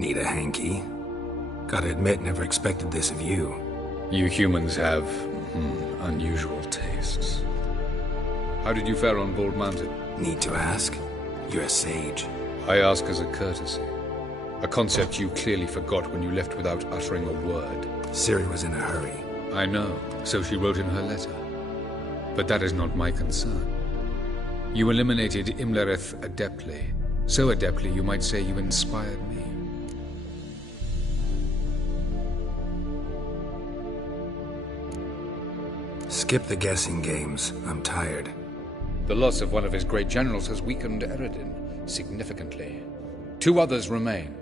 Need a hanky? Gotta admit, never expected this of you. You humans have, unusual tastes. How did you fare on Bald Mountain? Need to ask? You're a sage. I ask as a courtesy. A concept you clearly forgot when you left without uttering a word. Ciri was in a hurry. I know, so she wrote in her letter. But that is not my concern. You eliminated Imlerith adeptly. So adeptly, you might say you inspired me. Skip the guessing games. I'm tired. The loss of one of his great generals has weakened Eredin significantly. 2 others remain.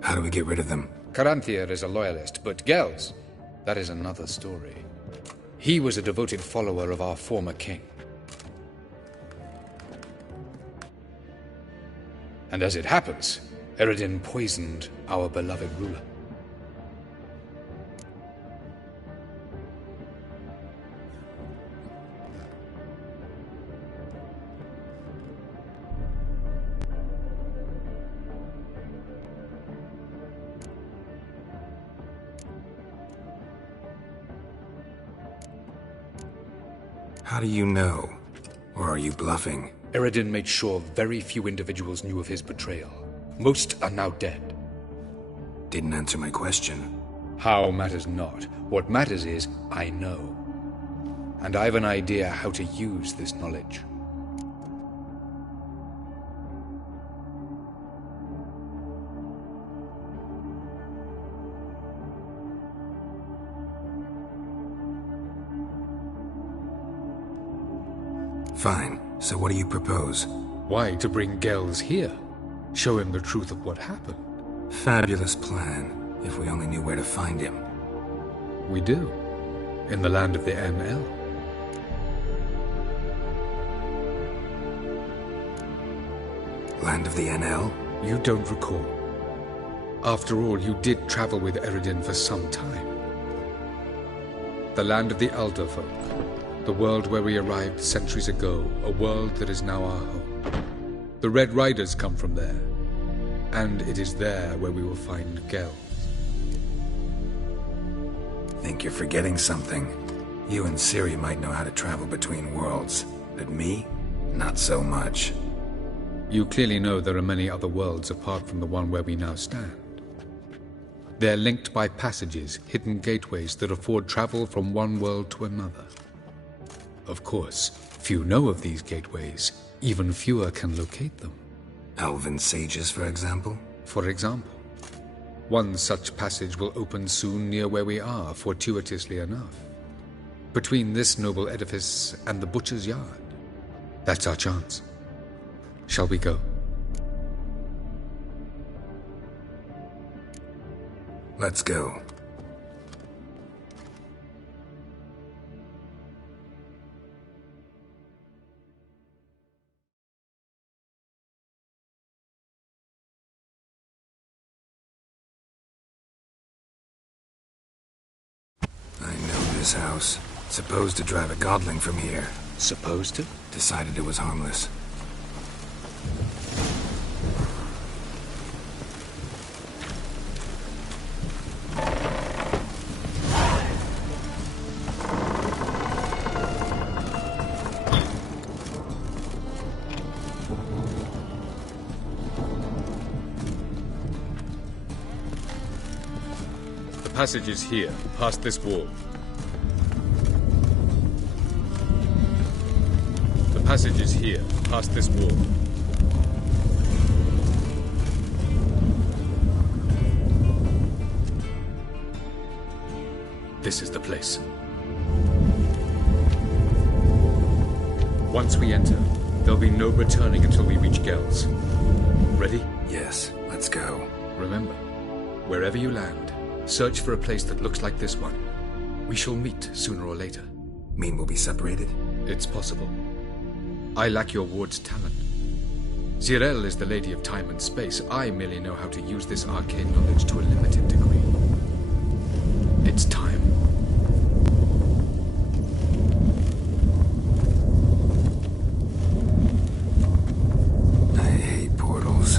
How do we get rid of them? Caranthir is a loyalist, but Gels, that is another story. He was a devoted follower of our former king. And as it happens, Eredin poisoned our beloved ruler. How do you know? Or are you bluffing? Eredin made sure very few individuals knew of his betrayal. Most are now dead. Didn't answer my question. How matters not. What matters is, I know. And I've an idea how to use this knowledge. Fine. So what do you propose? Why, to bring Gels here. Show him the truth of what happened. Fabulous plan, if we only knew where to find him. We do. In the land of the NL. Land of the NL? You don't recall. After all, you did travel with Eredin for some time. The land of the Elder Folk. The world where we arrived centuries ago, a world that is now our home. The Red Riders come from there, and it is there where we will find Gels. Think you're forgetting something. You and Ciri might know how to travel between worlds, but me? Not so much. You clearly know there are many other worlds apart from the one where we now stand. They're linked by passages, hidden gateways that afford travel from one world to another. Of course, few know of these gateways. Even fewer can locate them. Elven sages, for example? For example. One such passage will open soon near where we are, fortuitously enough. Between this noble edifice and the butcher's yard. That's our chance. Shall we go? Let's go. This house. Supposed to drive a godling from here. Supposed to? Decided it was harmless. The passage is here, past this wall. The passage is here, past this wall. This is the place. Once we enter, there'll be no returning until we reach Gels. Ready? Yes, let's go. Remember, wherever you land, search for a place that looks like this one. We shall meet sooner or later. Mean we'll be separated? It's possible. I lack your ward's talent. Zirel is the lady of time and space. I merely know how to use this arcane knowledge to a limited degree. It's time. I hate portals.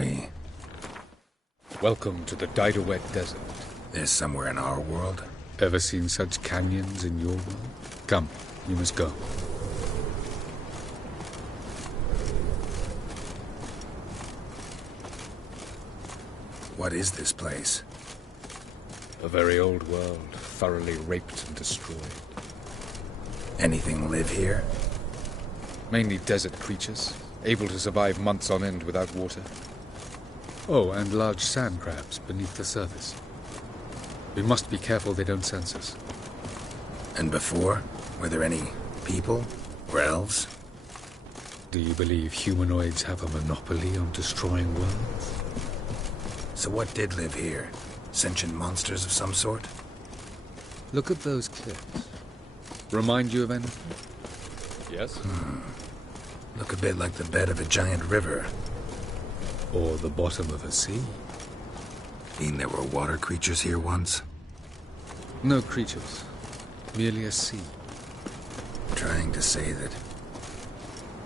we? Welcome to the Didowet Desert. This somewhere in our world? Ever seen such canyons in your world? Come, you must go. What is this place? A very old world, thoroughly raped and destroyed. Anything live here? Mainly desert creatures, able to survive months on end without water. Oh, and large sand crabs beneath the surface. We must be careful they don't sense us. And before? Were there any people? Or elves? Do you believe humanoids have a monopoly on destroying worlds? So what did live here? Sentient monsters of some sort? Look at those cliffs. Remind you of anything? Yes? Look a bit like the bed of a giant river. Or the bottom of a sea? Mean there were water creatures here once? No creatures. Merely a sea. Trying to say that...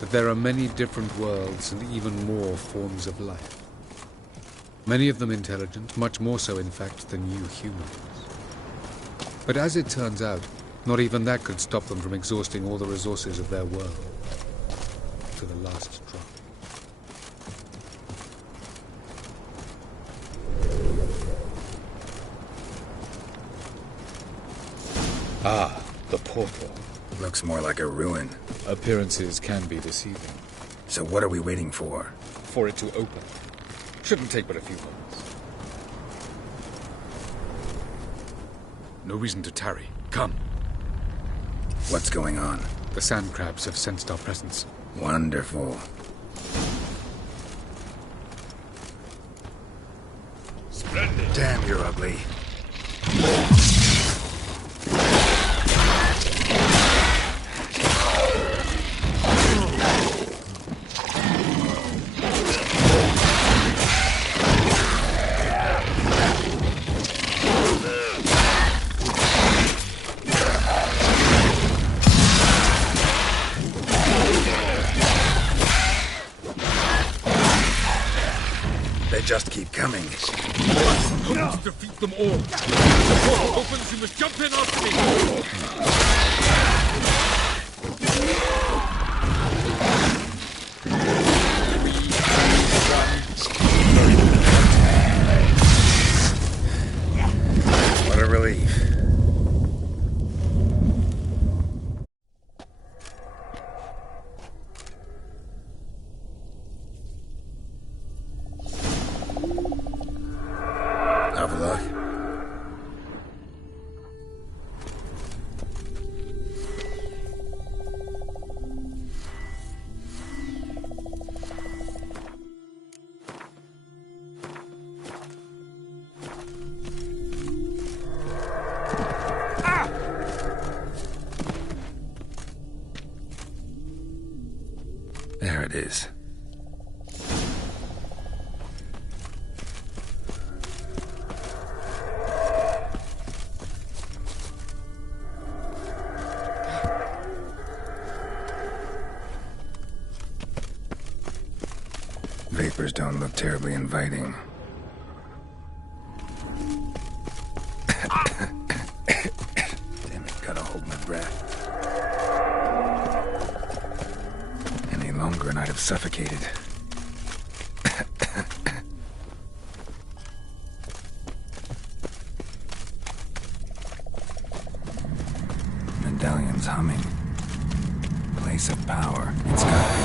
That there are many different worlds and even more forms of life. Many of them intelligent, much more so in fact than you humans. But as it turns out, not even that could stop them from exhausting all the resources of their world. To the last drop. Ah, the portal. Looks more like a ruin. Appearances can be deceiving. So what are we waiting for? For it to open. Shouldn't take but a few moments. No reason to tarry. Come. What's going on? The sand crabs have sensed our presence. Wonderful. Splendid. Damn, you're ugly. They just keep coming. You must defeat them all. The portal opens, you must jump in after me. What a relief. Have a look. There it is. Vapors don't look terribly inviting. Damn it, gotta hold my breath. Any longer and I'd have suffocated. Medallion's humming. Place of power. It's gotta be.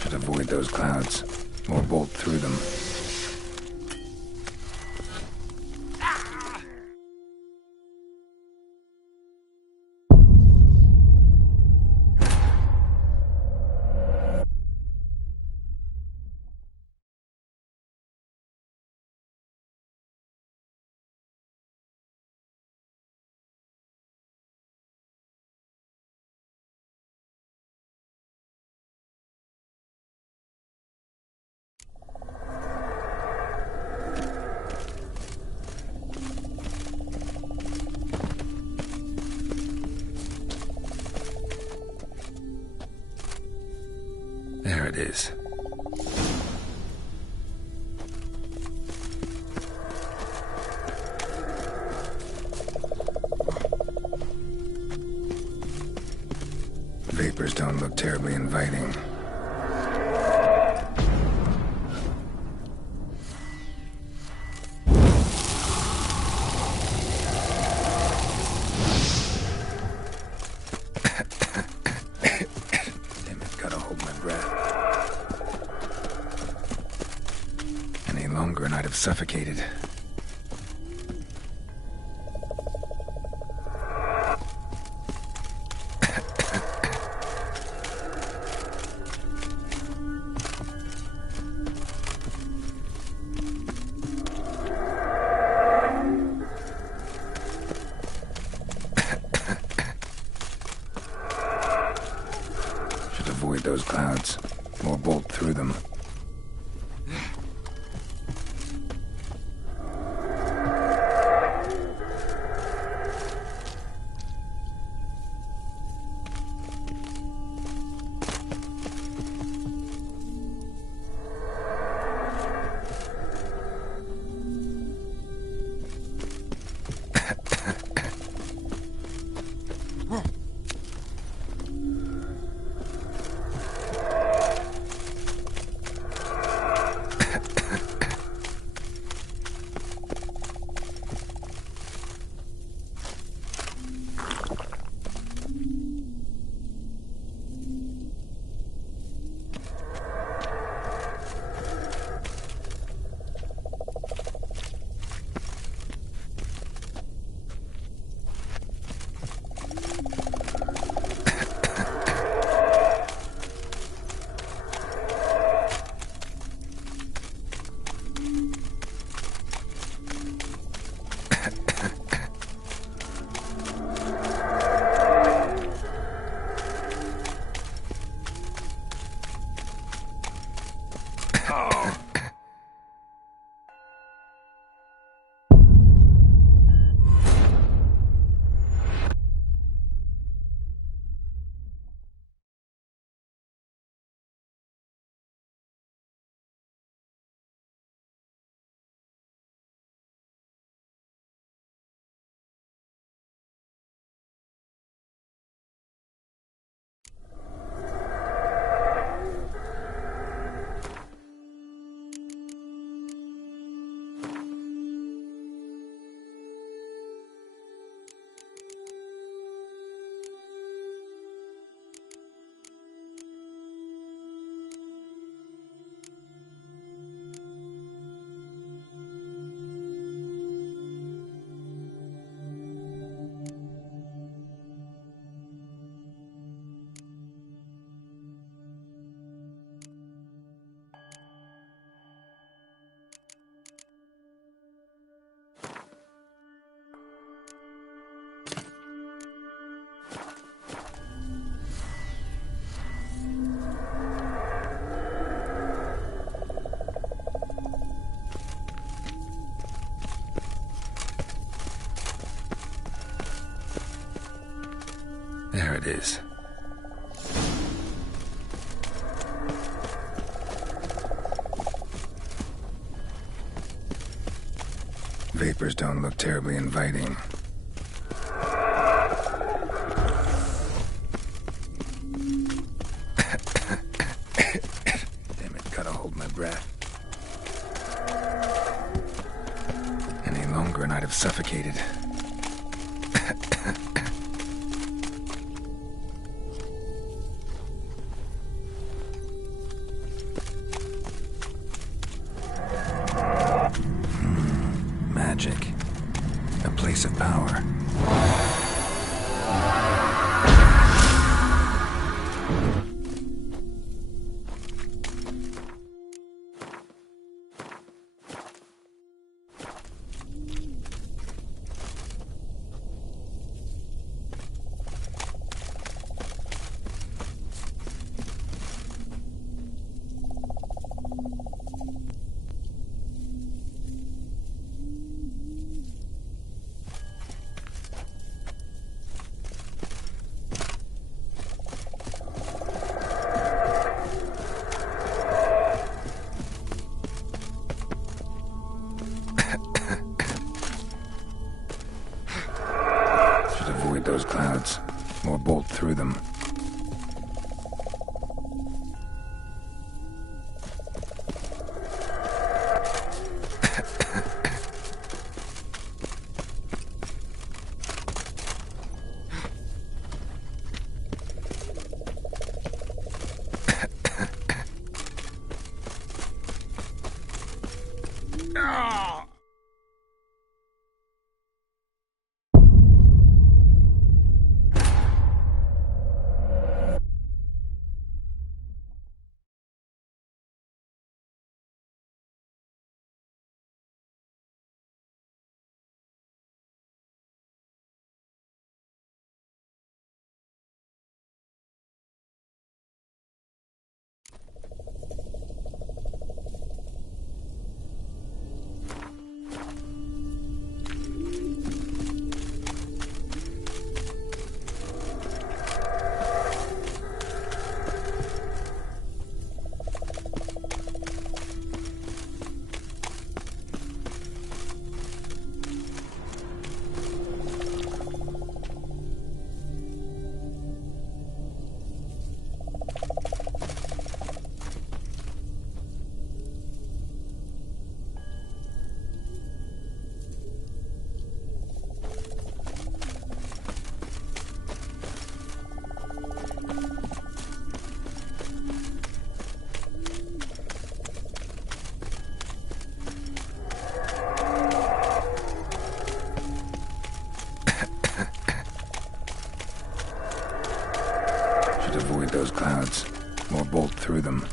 Should avoid those clouds, or bolt through them. Vapors don't look terribly inviting. Damn it, gotta hold my breath. Any longer and I'd have suffocated. Avoid those clouds, or bolt through them. There it is. Vapors don't look terribly inviting. Damn it, gotta hold my breath. Any longer and I'd have suffocated. Magic. A place of power. Those clouds, or bolt through them. Avoid those clouds, or bolt through them.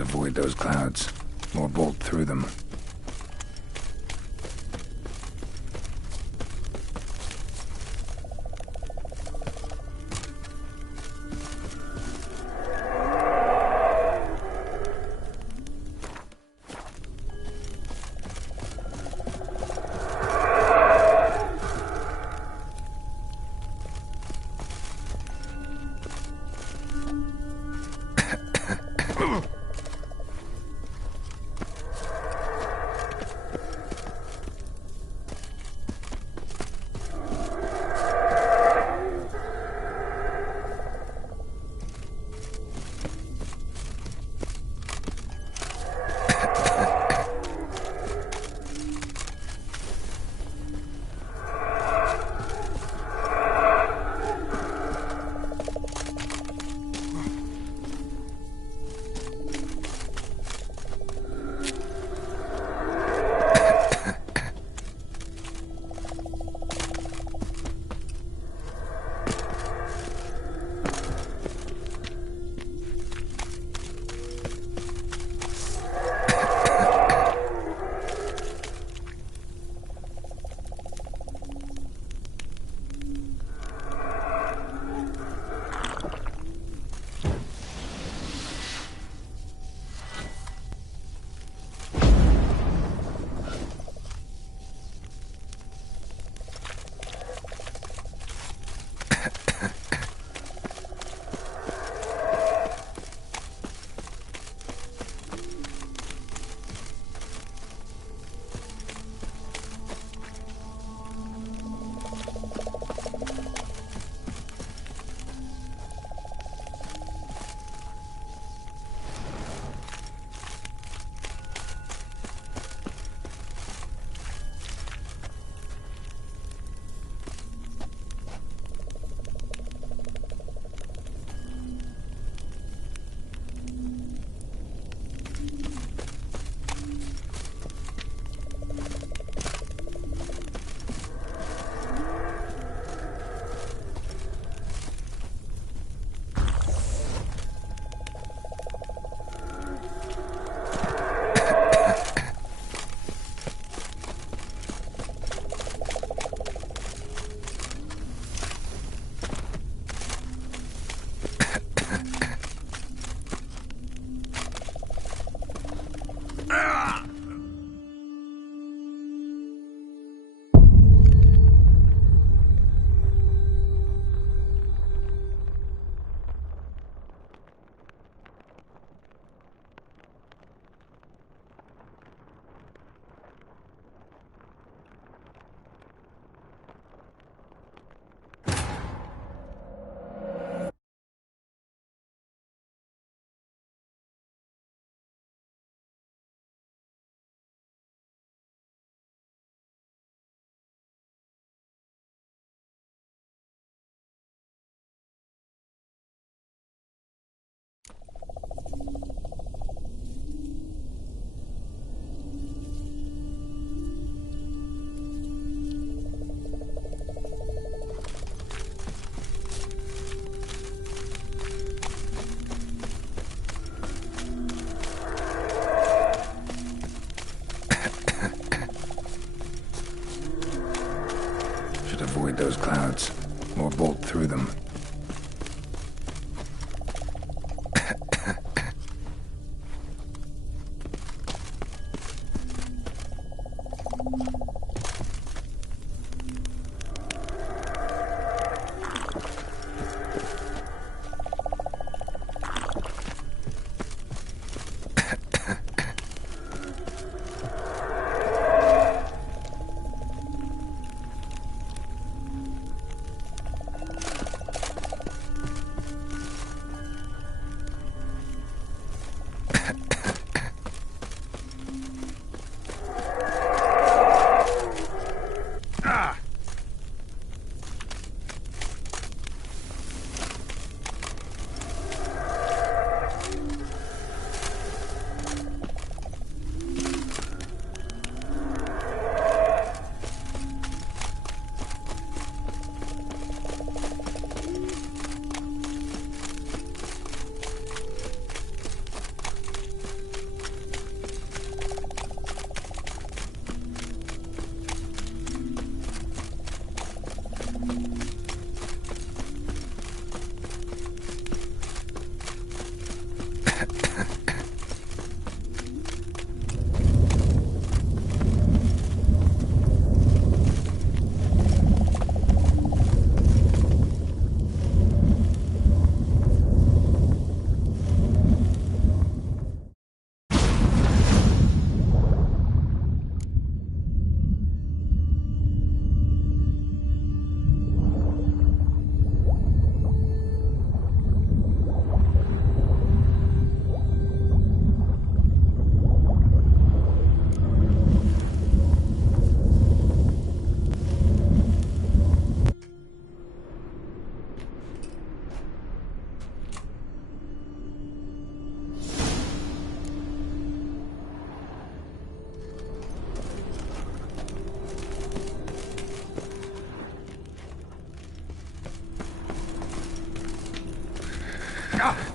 Avoid those clouds, or bolt through them. or bolt through them.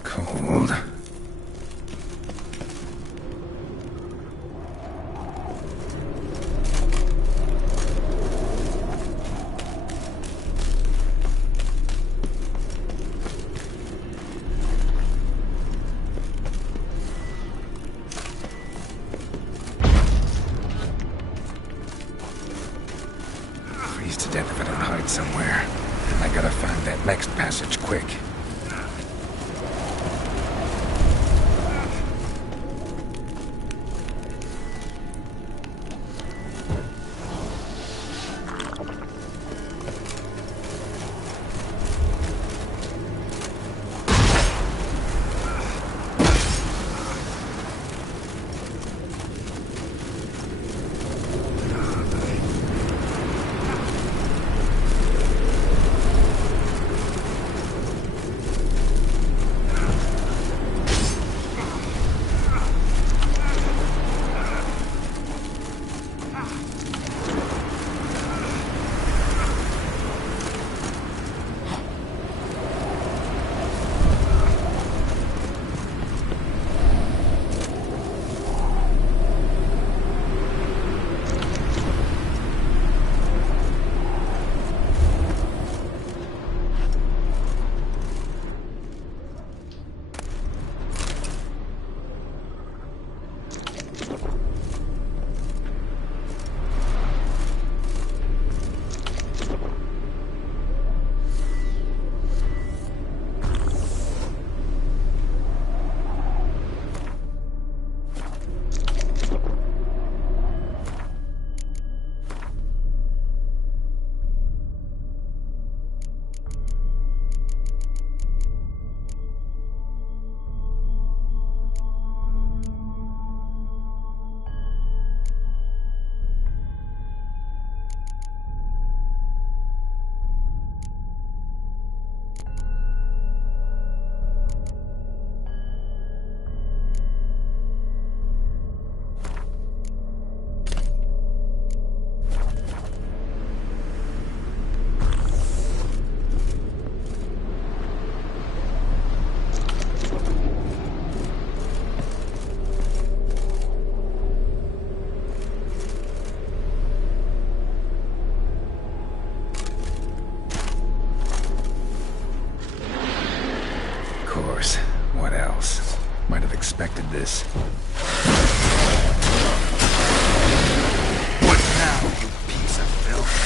Cold. Freeze to death if I don't hide somewhere. I gotta find that next passage quick. this. What now, you piece of filth?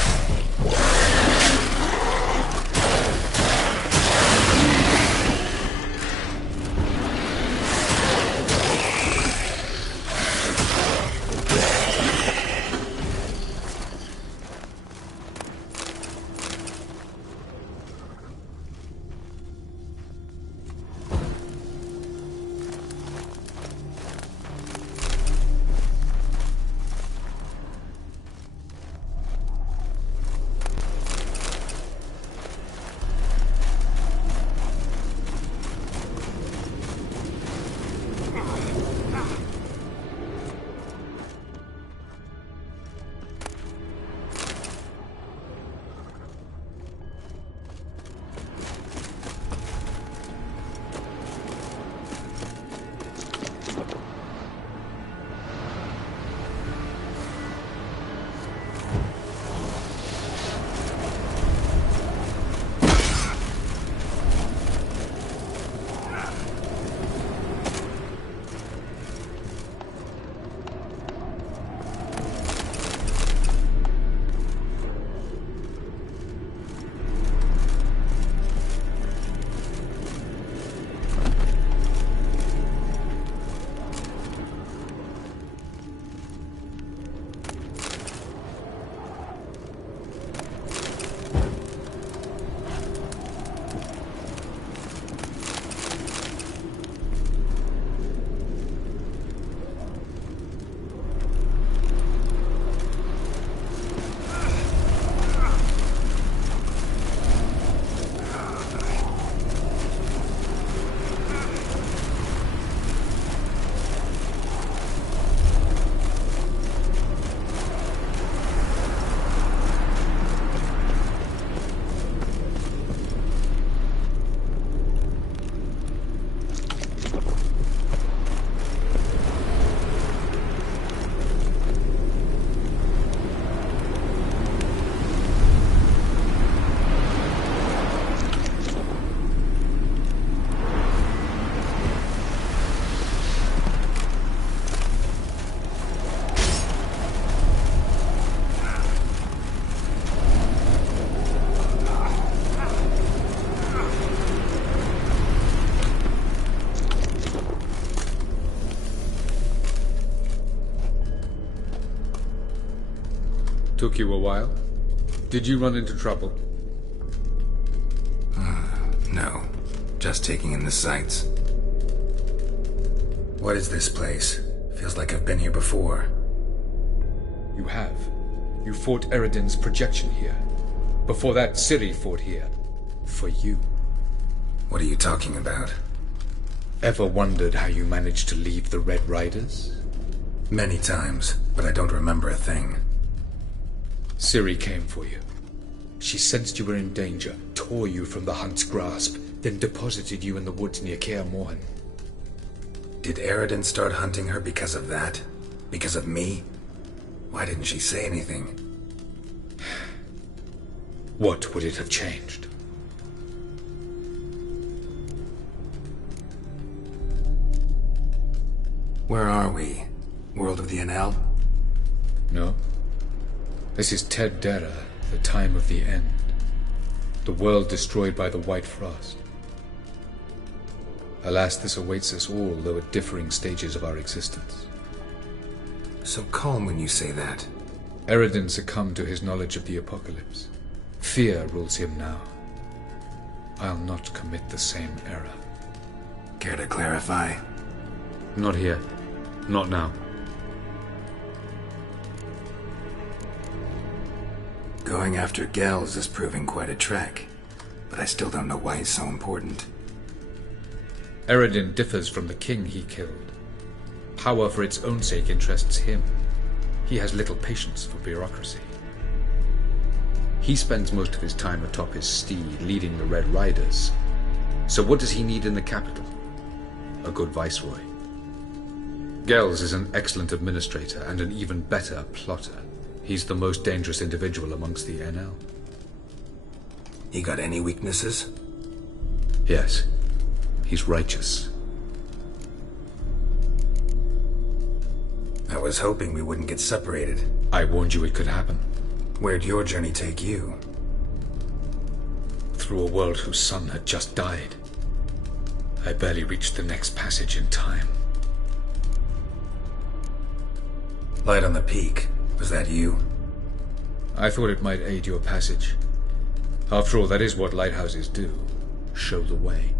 Took you a while? Did you run into trouble? No. Just taking in the sights. What is this place? Feels like I've been here before. You have. You fought Eredin's projection here. Before that, Ciri fought here. For you. What are you talking about? Ever wondered how you managed to leave the Red Riders? Many times, but I don't remember a thing. Ciri came for you. She sensed you were in danger, tore you from the Hunt's grasp, then deposited you in the woods near Kaer Morhen. Did Eredin start hunting her because of that? Because of me? Why didn't she say anything? What would it have changed? Where are we? World of the Enel? No. This is Ted Dera, the time of the end. The world destroyed by the White Frost. Alas, this awaits us all, though at differing stages of our existence. So calm when you say that. Eredin succumbed to his knowledge of the apocalypse. Fear rules him now. I'll not commit the same error. Care to clarify? Not here. Not now. Going after Gels is proving quite a trek, but I still don't know why he's so important. Eredin differs from the king he killed. Power for its own sake interests him. He has little patience for bureaucracy. He spends most of his time atop his steed, leading the Red Riders. So what does he need in the capital? A good viceroy. Gels is an excellent administrator and an even better plotter. He's the most dangerous individual amongst the Enel. He got any weaknesses? Yes. He's righteous. I was hoping we wouldn't get separated. I warned you it could happen. Where'd your journey take you? Through a world whose son had just died. I barely reached the next passage in time. Light on the peak. Was that you? I thought it might aid your passage. After all, that is what lighthouses do. Show the way.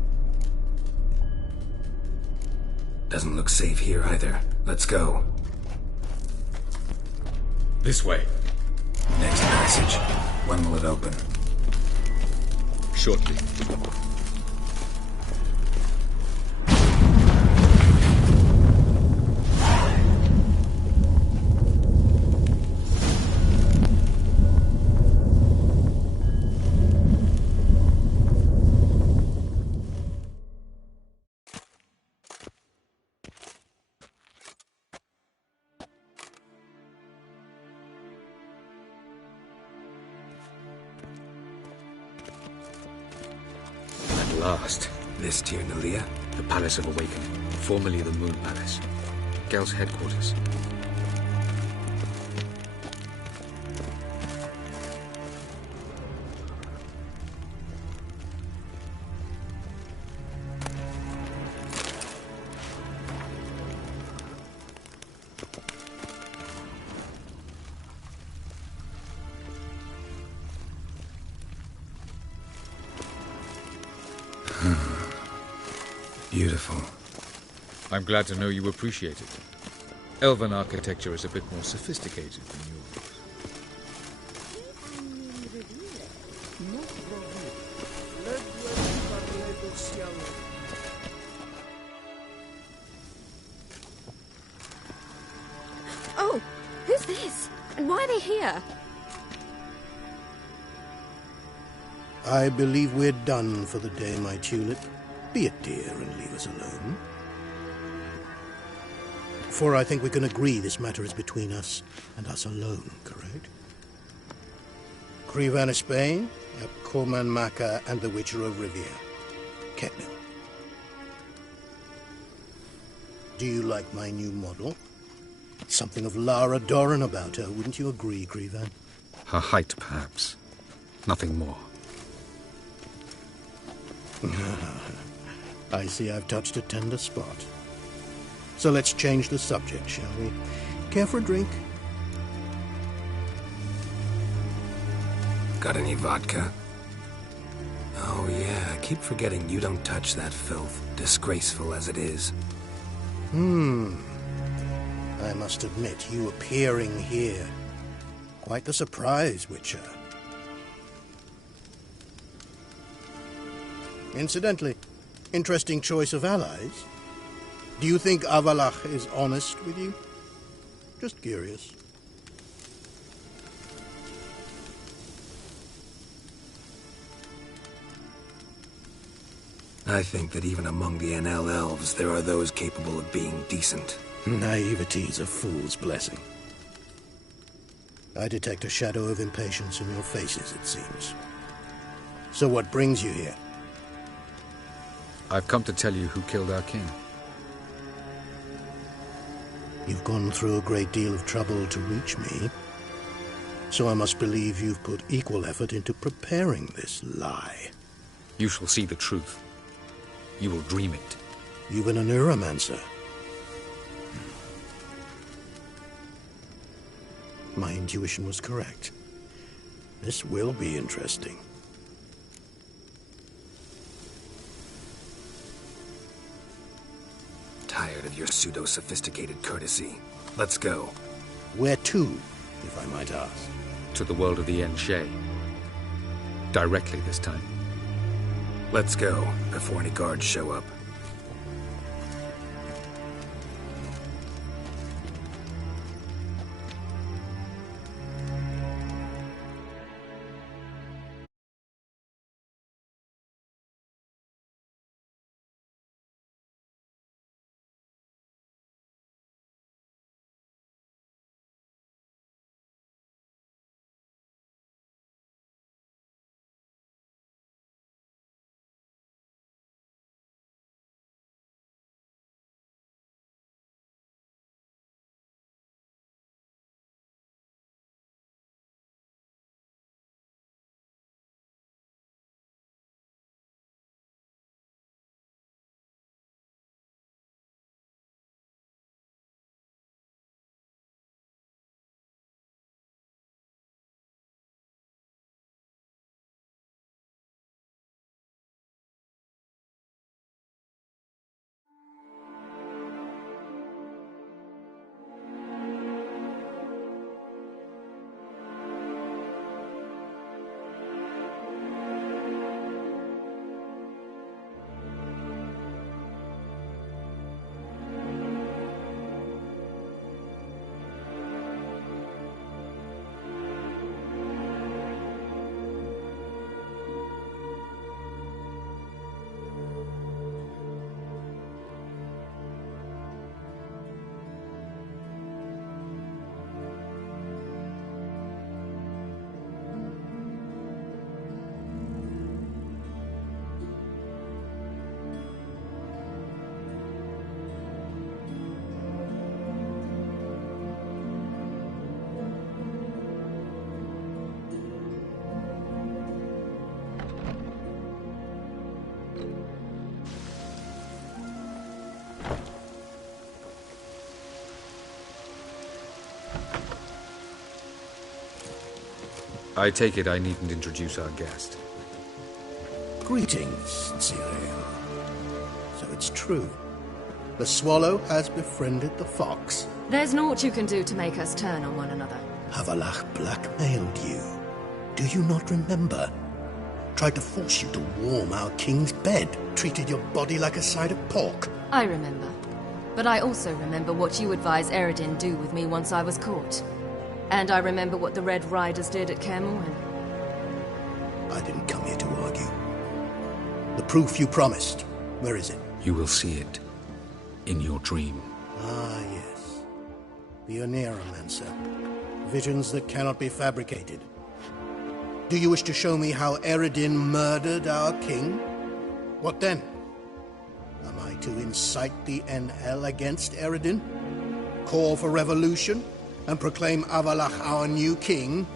Doesn't look safe here either. Let's go. This way. Next passage. When will it open? Shortly. Last. This Tyr Nalia? The Palace of Awakening, formerly the Moon Palace. Gel's headquarters. Beautiful. I'm glad to know you appreciate it. Elven architecture is a bit more sophisticated than yours. Oh, who's this? And why are they here? I believe we're done for the day, my tulip. Be a dear and leave us alone. For I think we can agree this matter is between us and us alone, correct? Krivan of Spain, Korman Maka, and the Witcher of Rivia. Ketnil. Do you like my new model? Something of Lara Doran about her, wouldn't you agree, Krivan? Her height, perhaps. Nothing more. I see I've touched a tender spot. So let's change the subject, shall we? Care for a drink? Got any vodka? Oh yeah, I keep forgetting you don't touch that filth, disgraceful as it is. I must admit, you appearing here. Quite the surprise, Witcher. Incidentally, interesting choice of allies. Do you think Avalach is honest with you? Just curious. I think that even among the NL elves, there are those capable of being decent. Naivety's a fool's blessing. I detect a shadow of impatience in your faces, it seems. So what brings you here? I've come to tell you who killed our king. You've gone through a great deal of trouble to reach me, so I must believe you've put equal effort into preparing this lie. You shall see the truth. You will dream it. You've been a neuromancer. My intuition was correct. This will be interesting. Tired of your pseudo-sophisticated courtesy. Let's go. Where to, if I might ask? To the world of the Enshe. Directly this time. Let's go, before any guards show up. I take it I needn't introduce our guest. Greetings, Cyril. So it's true. The swallow has befriended the fox. There's naught you can do to make us turn on one another. Havalach blackmailed you. Do you not remember? Tried to force you to warm our king's bed. Treated your body like a side of pork. I remember. But I also remember what you advised Eredin do with me once I was caught. And I remember what the Red Riders did at Kaer Morhen. I didn't come here to argue. The proof you promised. Where is it? You will see it. In your dream. Ah, yes. The Oneiromancer. Visions that cannot be fabricated. Do you wish to show me how Eredin murdered our king? What then? Am I to incite the NL against Eredin? Call for revolution? And proclaim Havalach our new king?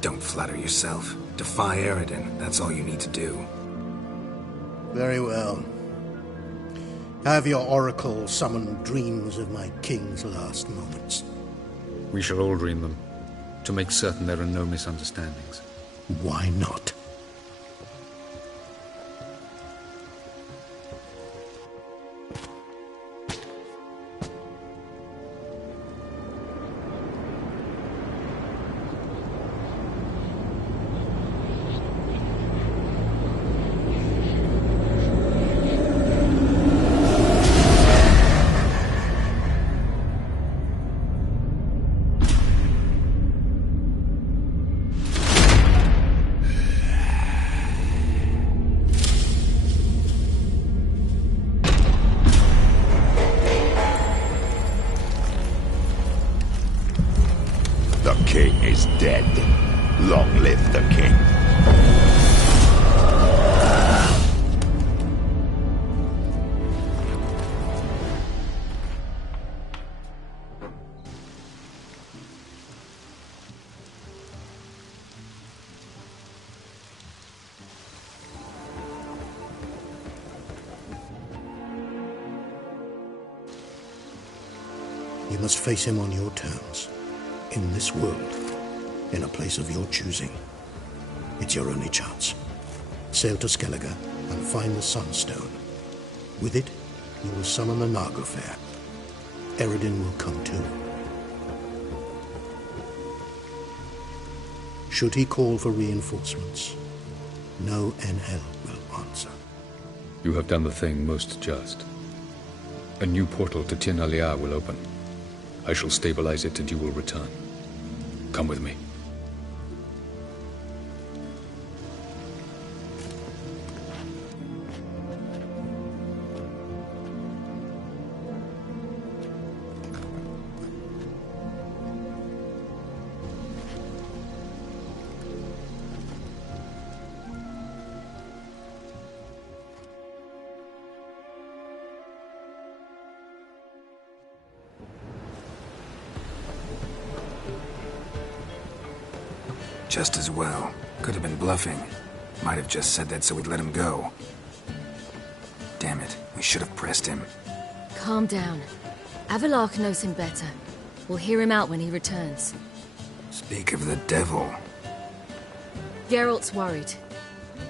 Don't flatter yourself. Defy Eredin. That's all you need to do. Very well. Have your oracle summon dreams of my king's last moments. We shall all dream them, to make certain there are no misunderstandings. Why not? The king is dead. Long live the king. You must face him on your terms. In this world, in a place of your choosing. It's your only chance. Sail to Skellige and find the Sunstone. With it, you will summon the Naglfar. Eredin will come too. Should he call for reinforcements, no NL will answer. You have done the thing most just. A new portal to Tir na Liar will open. I shall stabilize it and you will return. Come with me. Just as well. Could have been bluffing. Might have just said that so we'd let him go. Damn it, we should have pressed him. Calm down. Havalach knows him better. We'll hear him out when he returns. Speak of the devil. Geralt's worried.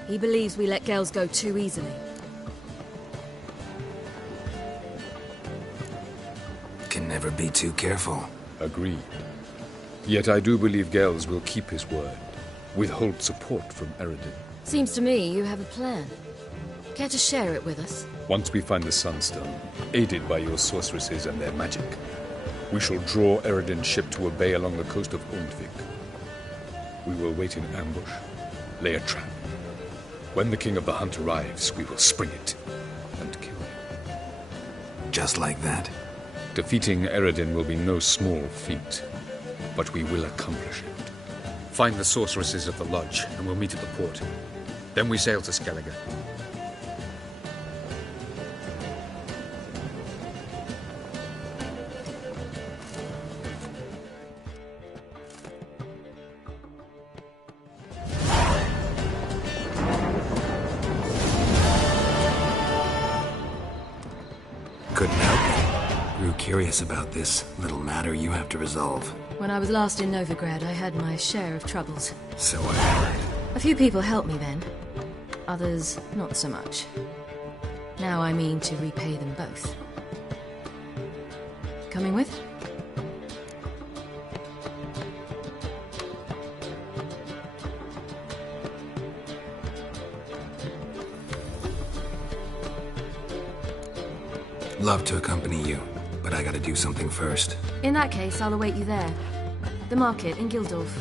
He believes we let Gels go too easily. Can never be too careful. Agreed. Yet I do believe Gels will keep his word. Withhold support from Eredin. Seems to me you have a plan. Care to share it with us? Once we find the Sunstone, aided by your sorceresses and their magic, we shall draw Eredin's ship to a bay along the coast of Undvik. We will wait in ambush, lay a trap. When the King of the Hunt arrives, we will spring it and kill him. Just like that? Defeating Eredin will be no small feat, but we will accomplish it. Find the sorceresses at the lodge, and we'll meet at the port. Then we sail to Skellige. curious about this little matter you have to resolve. When I was last in Novigrad, I had my share of troubles. So I heard. A few people helped me then. Others, not so much. Now I mean to repay them both. Coming with? Love to accompany you, but I gotta do something first. In that case, I'll await you there. The market in Gildorf.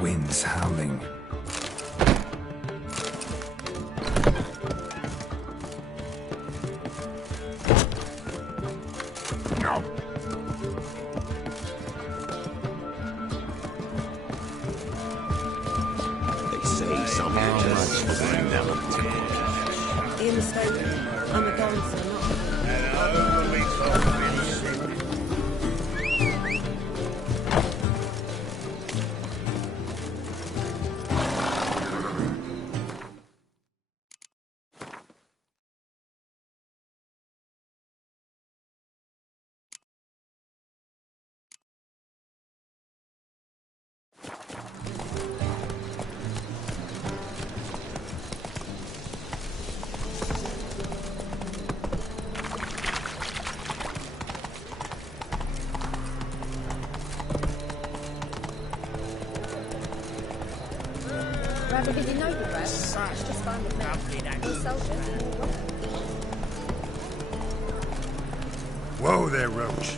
Winds howling. They say some just will never Ian spoken. I'm a dancer, not rather busy Novigrad. It's just fine with me. Soldier. Whoa there, Roach.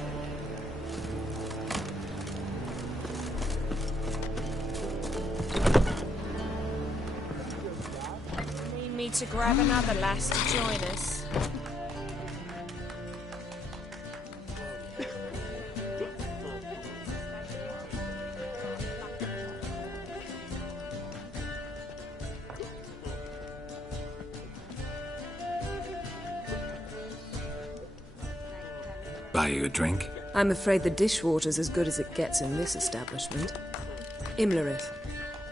Need me to grab another lass to join us. Buy you a drink? I'm afraid the dishwater's as good as it gets in this establishment. Imlerith,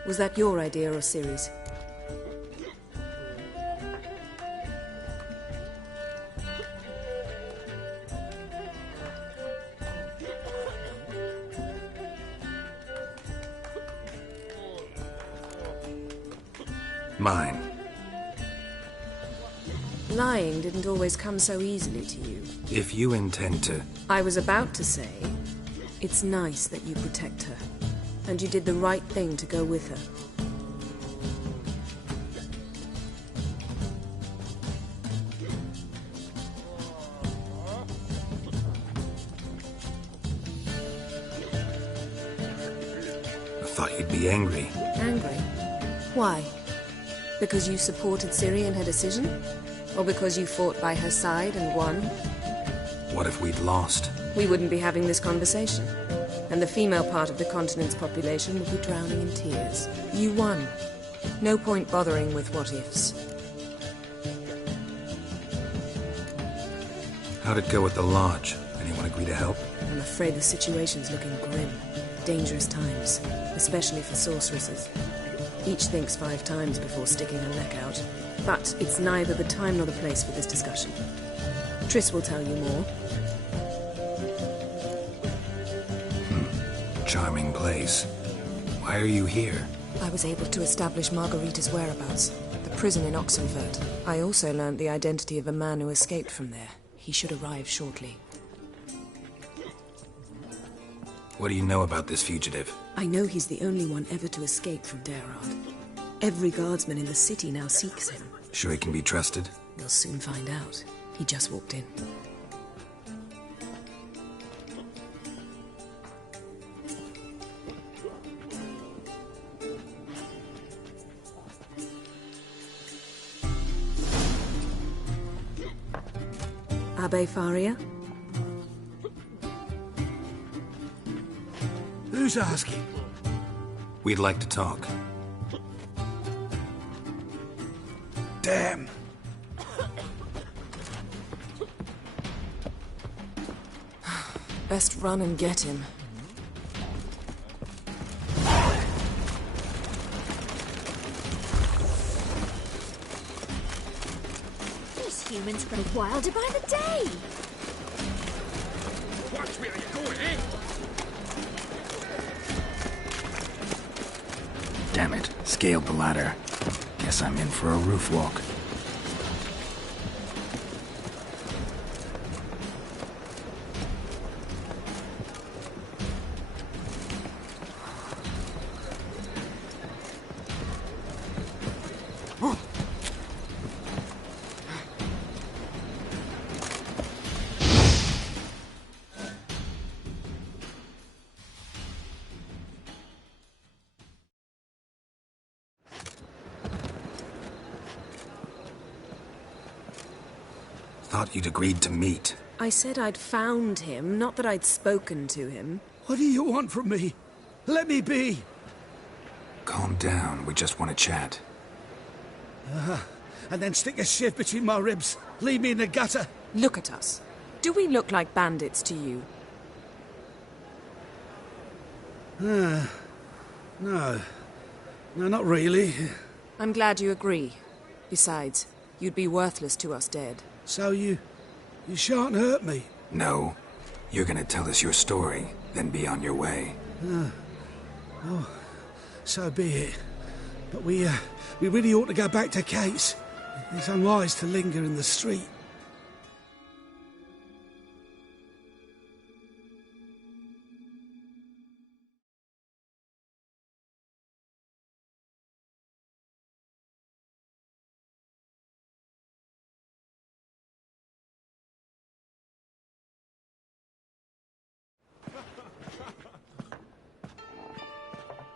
was that your idea or Ciri's? Mine. Lying didn't always come so easily to you. If you intend to... I was about to say, it's nice that you protect her. And you did the right thing to go with her. I thought you'd be angry. Angry? Why? Because you supported Ciri in her decision? Or because you fought by her side and won? What if we'd lost? We wouldn't be having this conversation. And the female part of the continent's population would be drowning in tears. You won. No point bothering with what-ifs. How'd it go at the lodge? Anyone agree to help? I'm afraid the situation's looking grim. Dangerous times, especially for sorceresses. Each thinks 5 times before sticking her neck out. But it's neither the time nor the place for this discussion. Triss will tell you more. Charming place. Why are you here? I was able to establish Margarita's whereabouts. The prison in Oxenfurt. I also learned the identity of a man who escaped from there. He should arrive shortly. What do you know about this fugitive? I know he's the only one ever to escape from Daerad. Every guardsman in the city now seeks him. Sure he can be trusted? We'll soon find out. He just walked in. Abbe Faria? Who's asking? We'd like to talk. Damn. Best run and get him. These humans grow wilder by the day. Watch where you're going, eh? Damn it. Scaled the ladder. Guess I'm in for a roof walk. Thought you'd agreed to meet. I said I'd found him, not that I'd spoken to him. What do you want from me? Let me be. Calm down. We just want to chat. And then stick a shiv between my ribs. Leave me in the gutter. Look at us. Do we look like bandits to you? No. No, not really. I'm glad you agree. Besides, you'd be worthless to us dead. So you shan't hurt me. No. You're gonna tell us your story, then be on your way. Oh, so be it. But we really ought to go back to Kate's. It's unwise to linger in the street.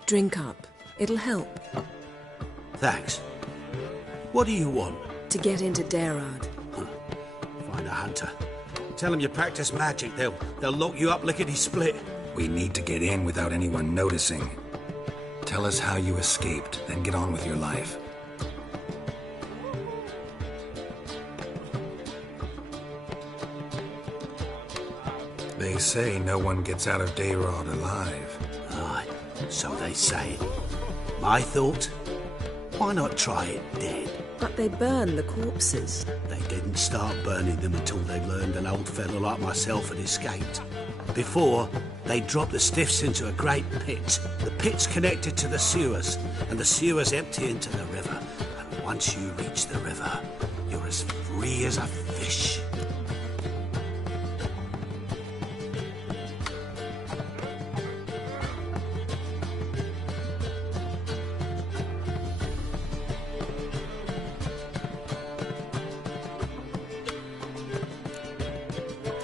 Drink up. It'll help. Thanks. What do you want? To get into Daerad. Find a hunter. Tell them you practice magic. They'll lock you up lickety-split. We need to get in without anyone noticing. Tell us how you escaped, then get on with your life. They say no one gets out of Daerad alive. Aye, so they say. My thought? Why not try it dead? But they burn the corpses. They didn't start burning them until they learned an old fellow like myself had escaped. Before, they dropped the stiffs into a great pit. The pit's connected to the sewers, and the sewers empty into the river. And once you reach the river, you're as free as a fish.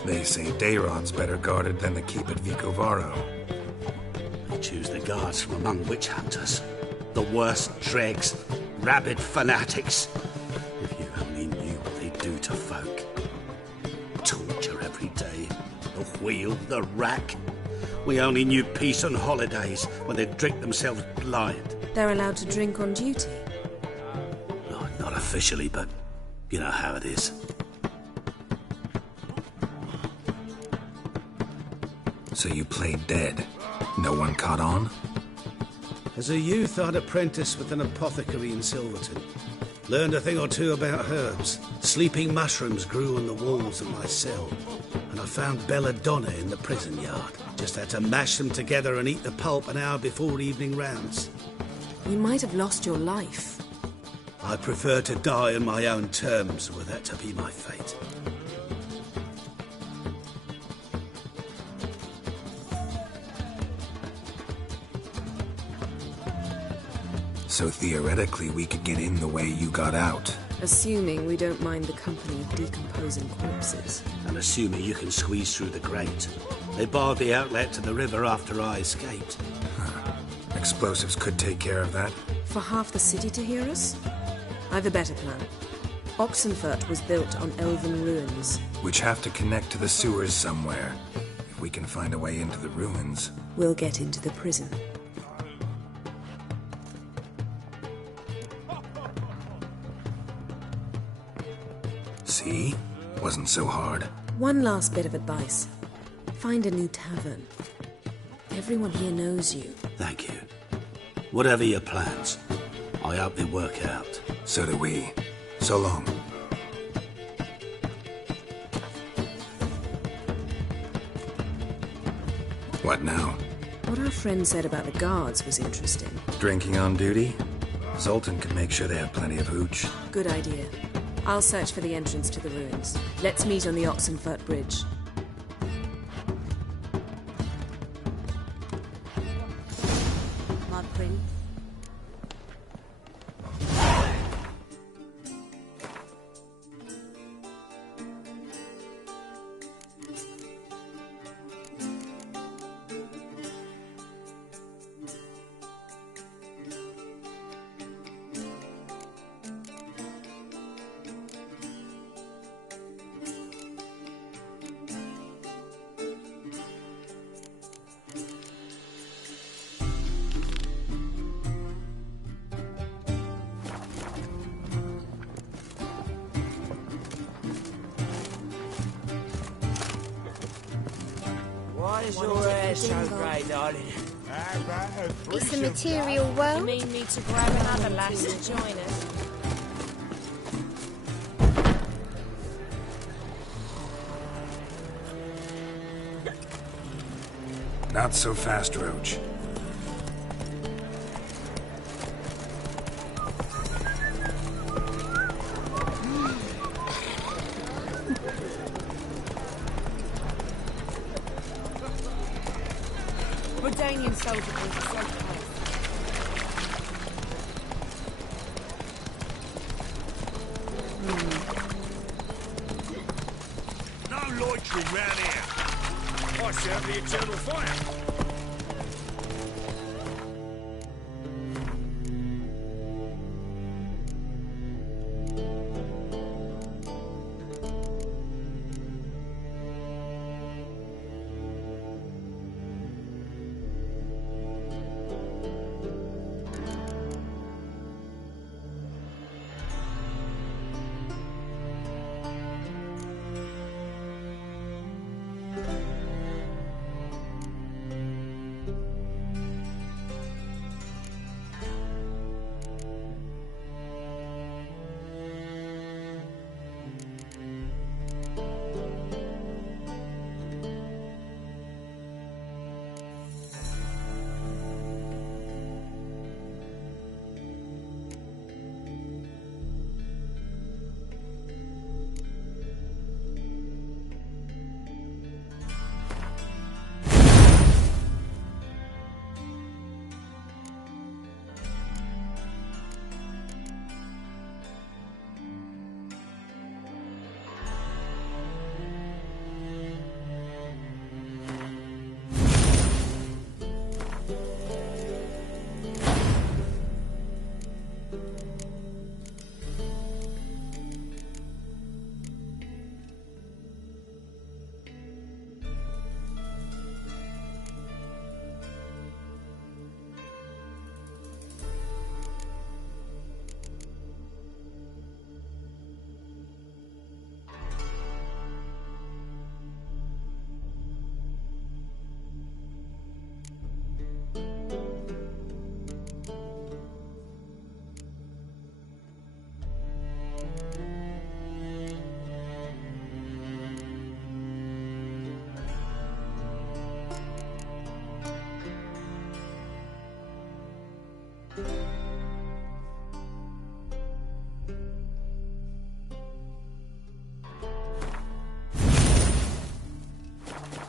They say Daerad's better guarded than the keep at Vicovaro. They choose the guards from among witch hunters. The worst dregs, rabid fanatics. If you only knew what they do to folk. Torture every day. The wheel, the rack. We only knew peace on holidays when they'd drink themselves blind. They're allowed to drink on duty. No, not officially, but you know how it is. So you played dead. No one caught on? As a youth, I'd apprenticed with an apothecary in Silverton. Learned a thing or two about herbs. Sleeping mushrooms grew on the walls of my cell. And I found belladonna in the prison yard. Just had to mash them together and eat the pulp an hour before evening rounds. You might have lost your life. I prefer to die on my own terms, were that to be my fate. So theoretically, we could get in the way you got out. Assuming we don't mind the company of decomposing corpses. And assuming you can squeeze through the grate. They barred the outlet to the river after I escaped. Explosives could take care of that. For half the city to hear us? I've a better plan. Oxenfurt was built on elven ruins. Which have to connect to the sewers somewhere. If we can find a way into the ruins. We'll get into the prison. See? Wasn't so hard. One last bit of advice. Find a new tavern. Everyone here knows you. Thank you. Whatever your plans, I hope they work out. So do we. So long. What now? What our friend said about the guards was interesting. Drinking on duty? Zoltan can make sure they have plenty of hooch. Good idea. I'll search for the entrance to the ruins. Let's meet on the Oxenfurt Bridge. My prince. Why is your hair so grey, darling? It's a material world. You need me to grab another lass to join us? Not so fast, Roach. Redanian soldier brings a safe place. No loitering round here. I serve the eternal fire.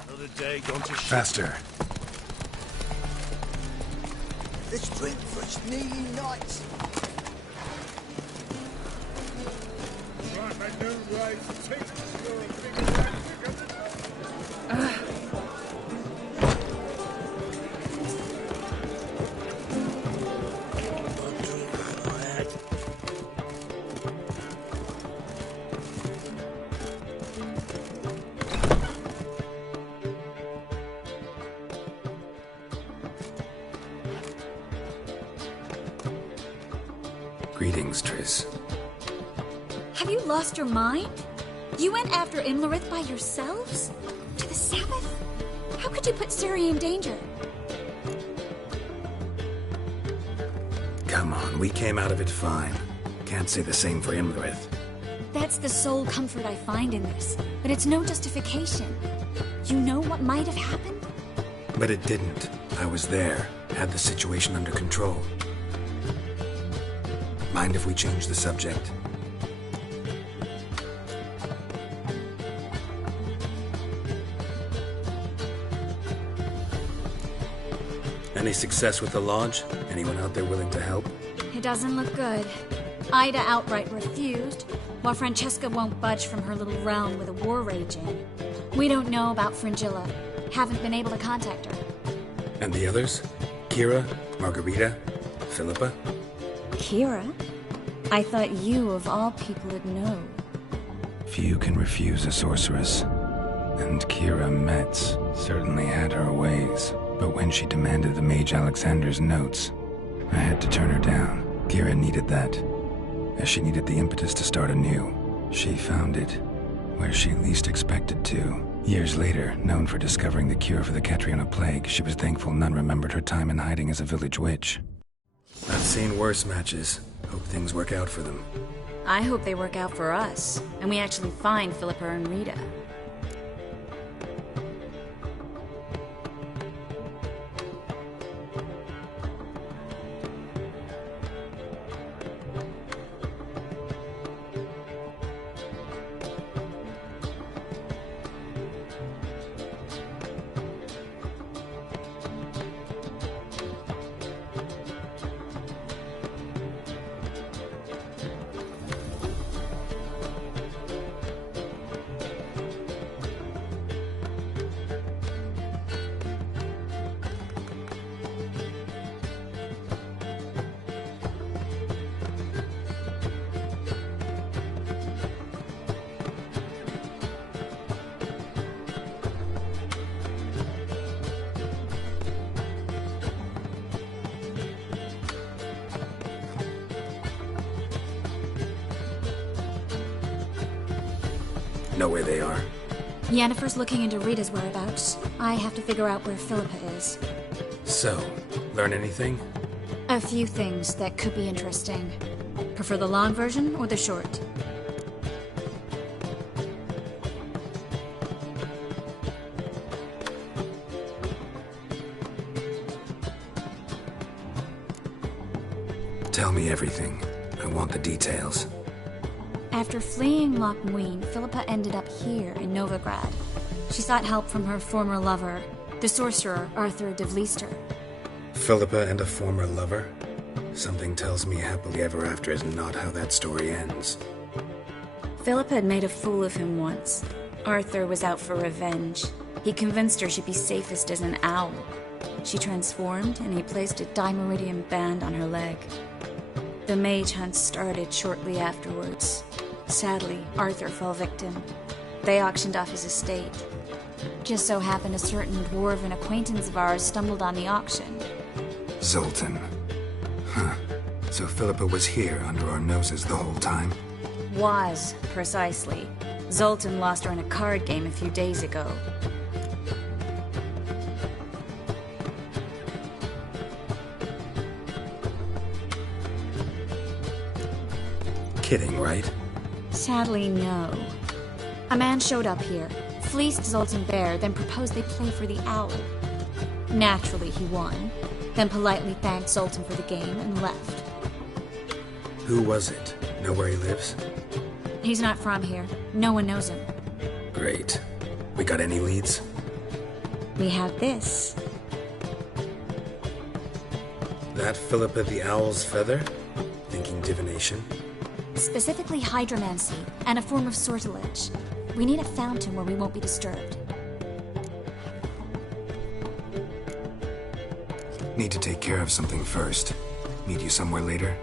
Another day gone to shit. Faster. Let's drink for its needy nights. Greetings, Triss. Have you lost your mind? You went after Imlerith by yourselves? To the Sabbath? How could you put Ciri in danger? Come on, we came out of it fine. Can't say the same for Imlerith. That's the sole comfort I find in this, but it's no justification. You know what might have happened? But it didn't. I was there, had the situation under control. Mind if we change the subject? Any success with the Lodge? Anyone out there willing to help? It doesn't look good. Ida outright refused, while Francesca won't budge from her little realm with a war raging. We don't know about Fringilla. Haven't been able to contact her. And the others? Kira? Margarita? Philippa? Kira? I thought you, of all people, would know. Few can refuse a sorceress. And Kira Metz certainly had her ways. But when she demanded the Mage Alexander's notes, I had to turn her down. Kira needed that, as she needed the impetus to start anew. She found it where she least expected to. Years later, known for discovering the cure for the Catriona plague, she was thankful none remembered her time in hiding as a village witch. I've seen worse matches. Hope things work out for them. I hope they work out for us, and we actually find Philippa and Rita. Know where they are? Yennefer's looking into Rita's whereabouts. I have to figure out where Philippa is. So, learn anything? A few things that could be interesting. Prefer the long version or the short? Tell me everything. I want the details. After fleeing Loch Muin, Philippa ended up here in Novigrad. She sought help from her former lover, the sorcerer Arthur de Vlister. Philippa and a former lover? Something tells me happily ever after is not how that story ends. Philippa had made a fool of him once. Arthur was out for revenge. He convinced her she'd be safest as an owl. She transformed, and he placed a Dimeridium band on her leg. The mage hunt started shortly afterwards. Sadly, Arthur fell victim. They auctioned off his estate. Just so happened a certain dwarven acquaintance of ours stumbled on the auction. Zoltan. Huh. So Philippa was here under our noses the whole time? Was, precisely. Zoltan lost her in a card game a few days ago. Kidding, right? Sadly, no. A man showed up here, fleeced Zoltan bare, then proposed they play for the owl. Naturally, he won, then politely thanked Zoltan for the game and left. Who was it? Know where he lives? He's not from here. No one knows him. Great. We got any leads? We have this. that Philippa the Owl's feather? Thinking divination? Specifically hydromancy, and a form of sortilege. We need a fountain where we won't be disturbed. Need to take care of something first. Meet you somewhere later?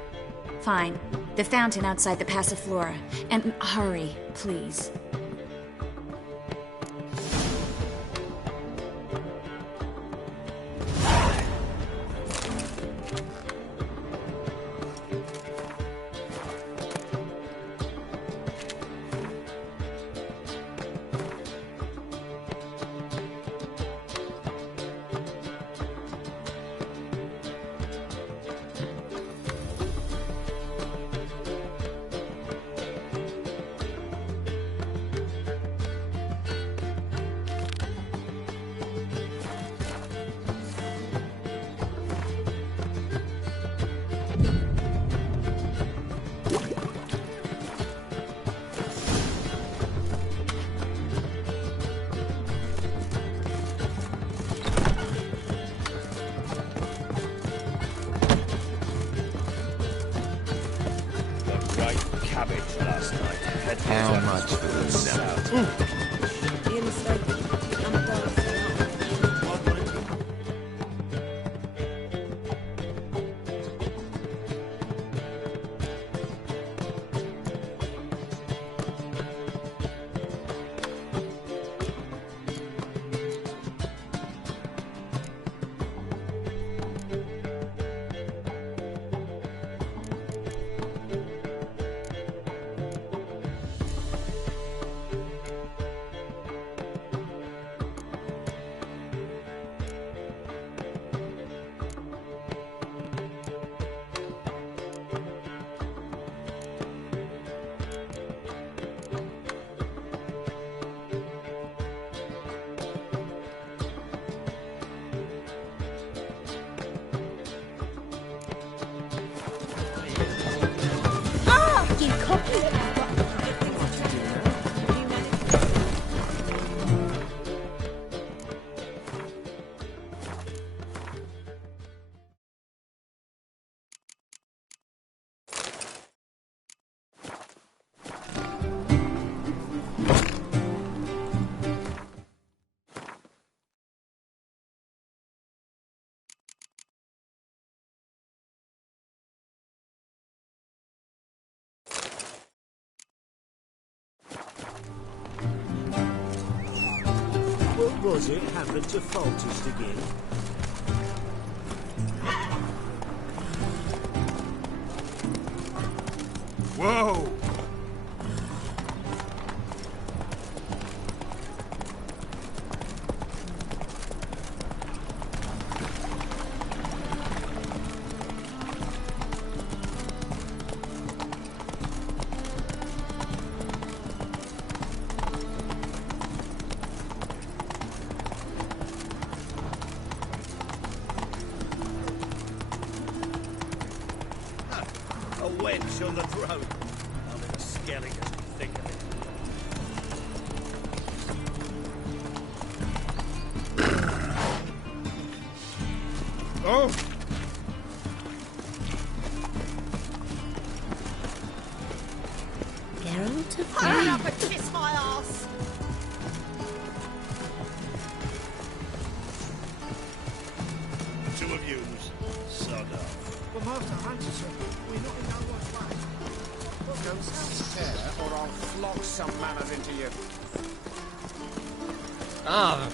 Fine. The fountain outside the Passiflora. And hurry, please. How much for this salad? You're mistaken. I'm a dollar for What was it happened to Foltest again? Whoa! A wench on the throat. I'm in a skelly as we think of it. Oh! Geralt of Hurry up and kiss my ass! Two of yous, sod off. Well, Master Hunter, sir, we're not in no one's way. Go downstairs or I'll flog some manners into you. Ah!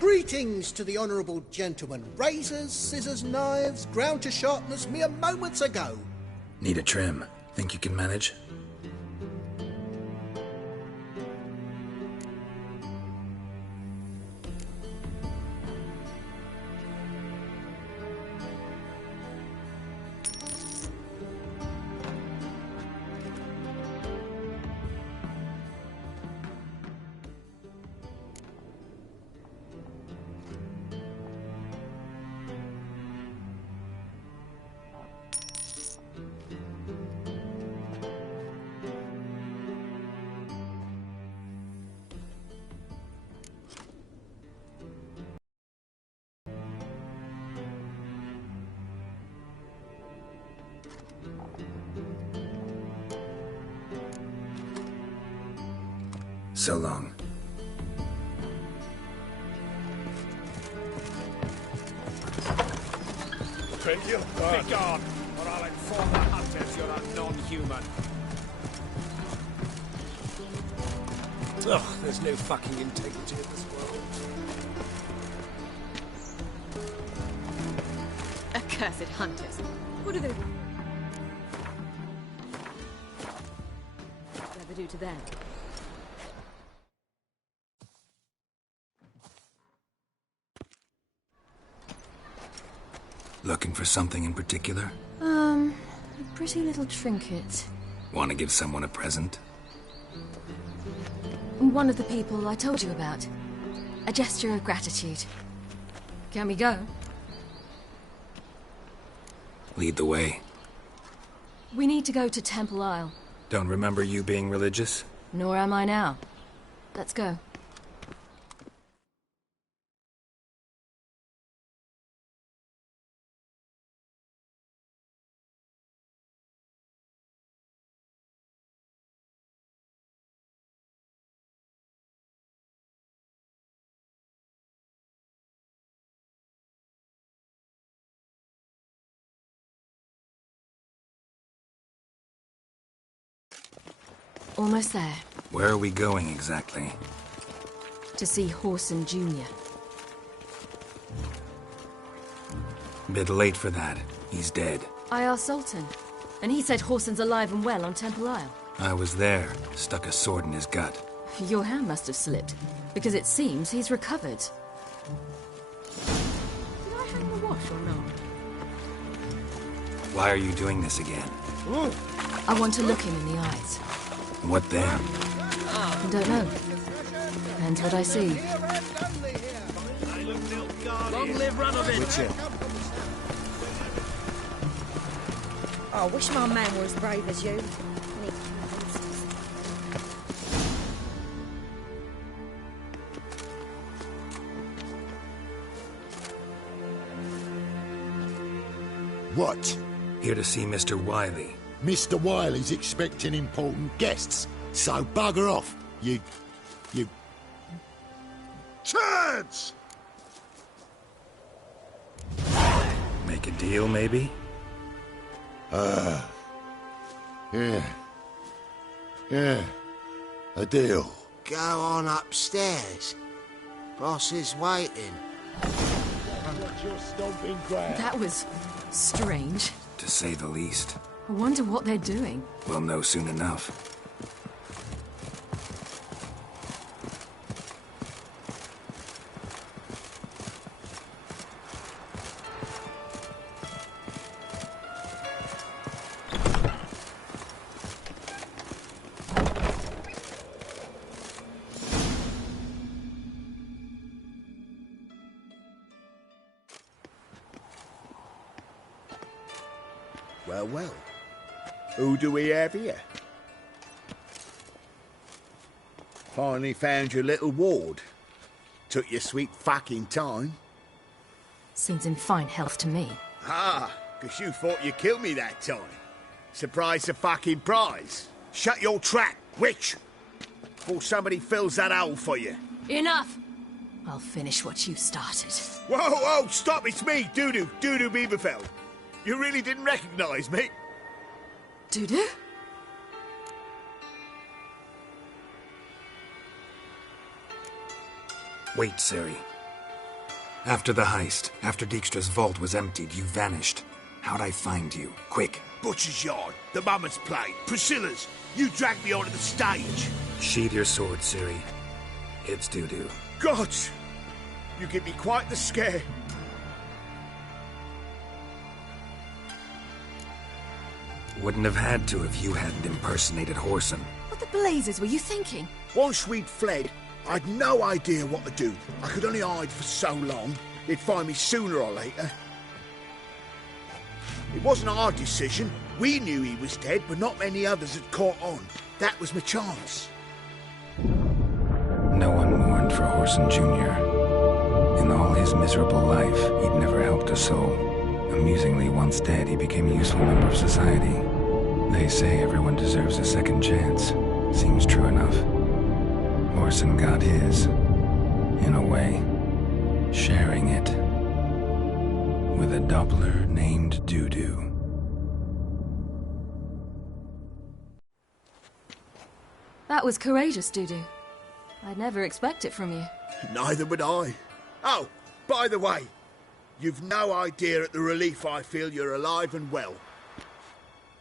Greetings to the honourable gentleman. Razors, scissors, knives, ground to sharpness mere moments ago. Need a trim. Think you can manage? So long. Be gone, or I'll inform the hunters you're a non-human. Ugh, there's no fucking integrity in this world. Accursed hunters. What do they ever do to them? Looking for something in particular? A pretty little trinket. Want to give someone a present? One of the people I told you about. A gesture of gratitude. Can we go? Lead the way. We need to go to Temple Isle. Don't remember you being religious? Nor am I now. Let's go. Almost there. Where are we going exactly? To see Whoreson Jr. Bit late for that. He's dead. I asked Sultan, and he said Whoreson's alive and well on Temple Isle. I was there. Stuck a sword in his gut. Your hand must have slipped, because it seems he's recovered. Did I hang the wash or not? Why are you doing this again? I want to look him in the eyes. What then? Don't know. Depends what I see. Long live Ranovich! Oh, I wish my man were as brave as you. What? Here to see Mr. Wiley. Mr. Wiley's expecting important guests, so bugger off, you... turds! Make a deal, maybe? Yeah, a deal. Go on upstairs. Boss is waiting. Your stomping ground. That was strange. To say the least. I wonder what they're doing. We'll know soon enough. Well. Who do we have here? Finally found your little ward. Took your sweet fucking time. Seems in fine health to me. Ah, 'cause you thought you killed me that time. Surprise the fucking prize. Shut your trap, witch! Before somebody fills that hole for you. Enough! I'll finish what you started. Whoa, stop, it's me, Dudu Beaverfeld. You really didn't recognise me? Dudu? Wait, Ciri. After the heist, after Dijkstra's vault was emptied, you vanished. How'd I find you? Quick. Butcher's Yard, the Mummer's Plate, Priscilla's. You dragged me onto the stage. Sheathe your sword, Ciri. It's Dudu. Gods! You give me quite the scare. Wouldn't have had to if you hadn't impersonated Whoreson. What the blazes were you thinking? Once we'd fled, I'd no idea what to do. I could only hide for so long. They'd find me sooner or later. It wasn't our decision. We knew he was dead, but not many others had caught on. That was my chance. No one mourned for Whoreson Jr. In all his miserable life, he'd never helped a soul. Amusingly, once dead, he became a useful member of society. They say everyone deserves a second chance. Seems true enough. Orson got his, in a way, sharing it with a Doppler named Dudu. That was courageous, Dudu. I'd never expect it from you. Neither would I. Oh, by the way, you've no idea at the relief I feel you're alive and well.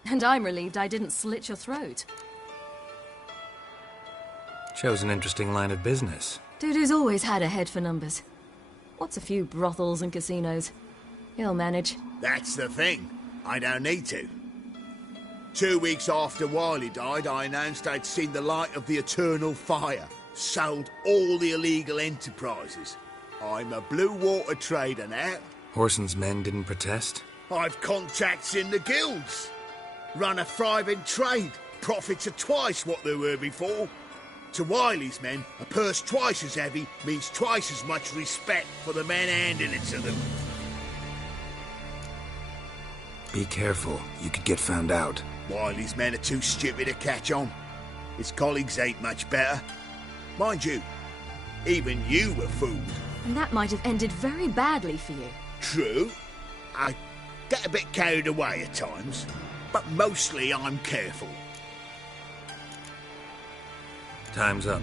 And I'm relieved I didn't slit your throat. Shows an interesting line of business. Dudu's always had a head for numbers. What's a few brothels and casinos? He'll manage. That's the thing. I don't need to. 2 weeks after Wiley died, I announced I'd seen the light of the eternal fire. Sold all the illegal enterprises. I'm a blue water trader now. Horson's men didn't protest? I've contacts in the guilds. Run a thriving trade. Profits are twice what they were before. To Wiley's men, a purse twice as heavy means twice as much respect for the men handing it to them. Be careful. You could get found out. Wiley's men are too stupid to catch on. His colleagues ain't much better. Mind you, even you were fooled. And that might have ended very badly for you. True. I get a bit carried away at times, but mostly I'm careful. Time's up.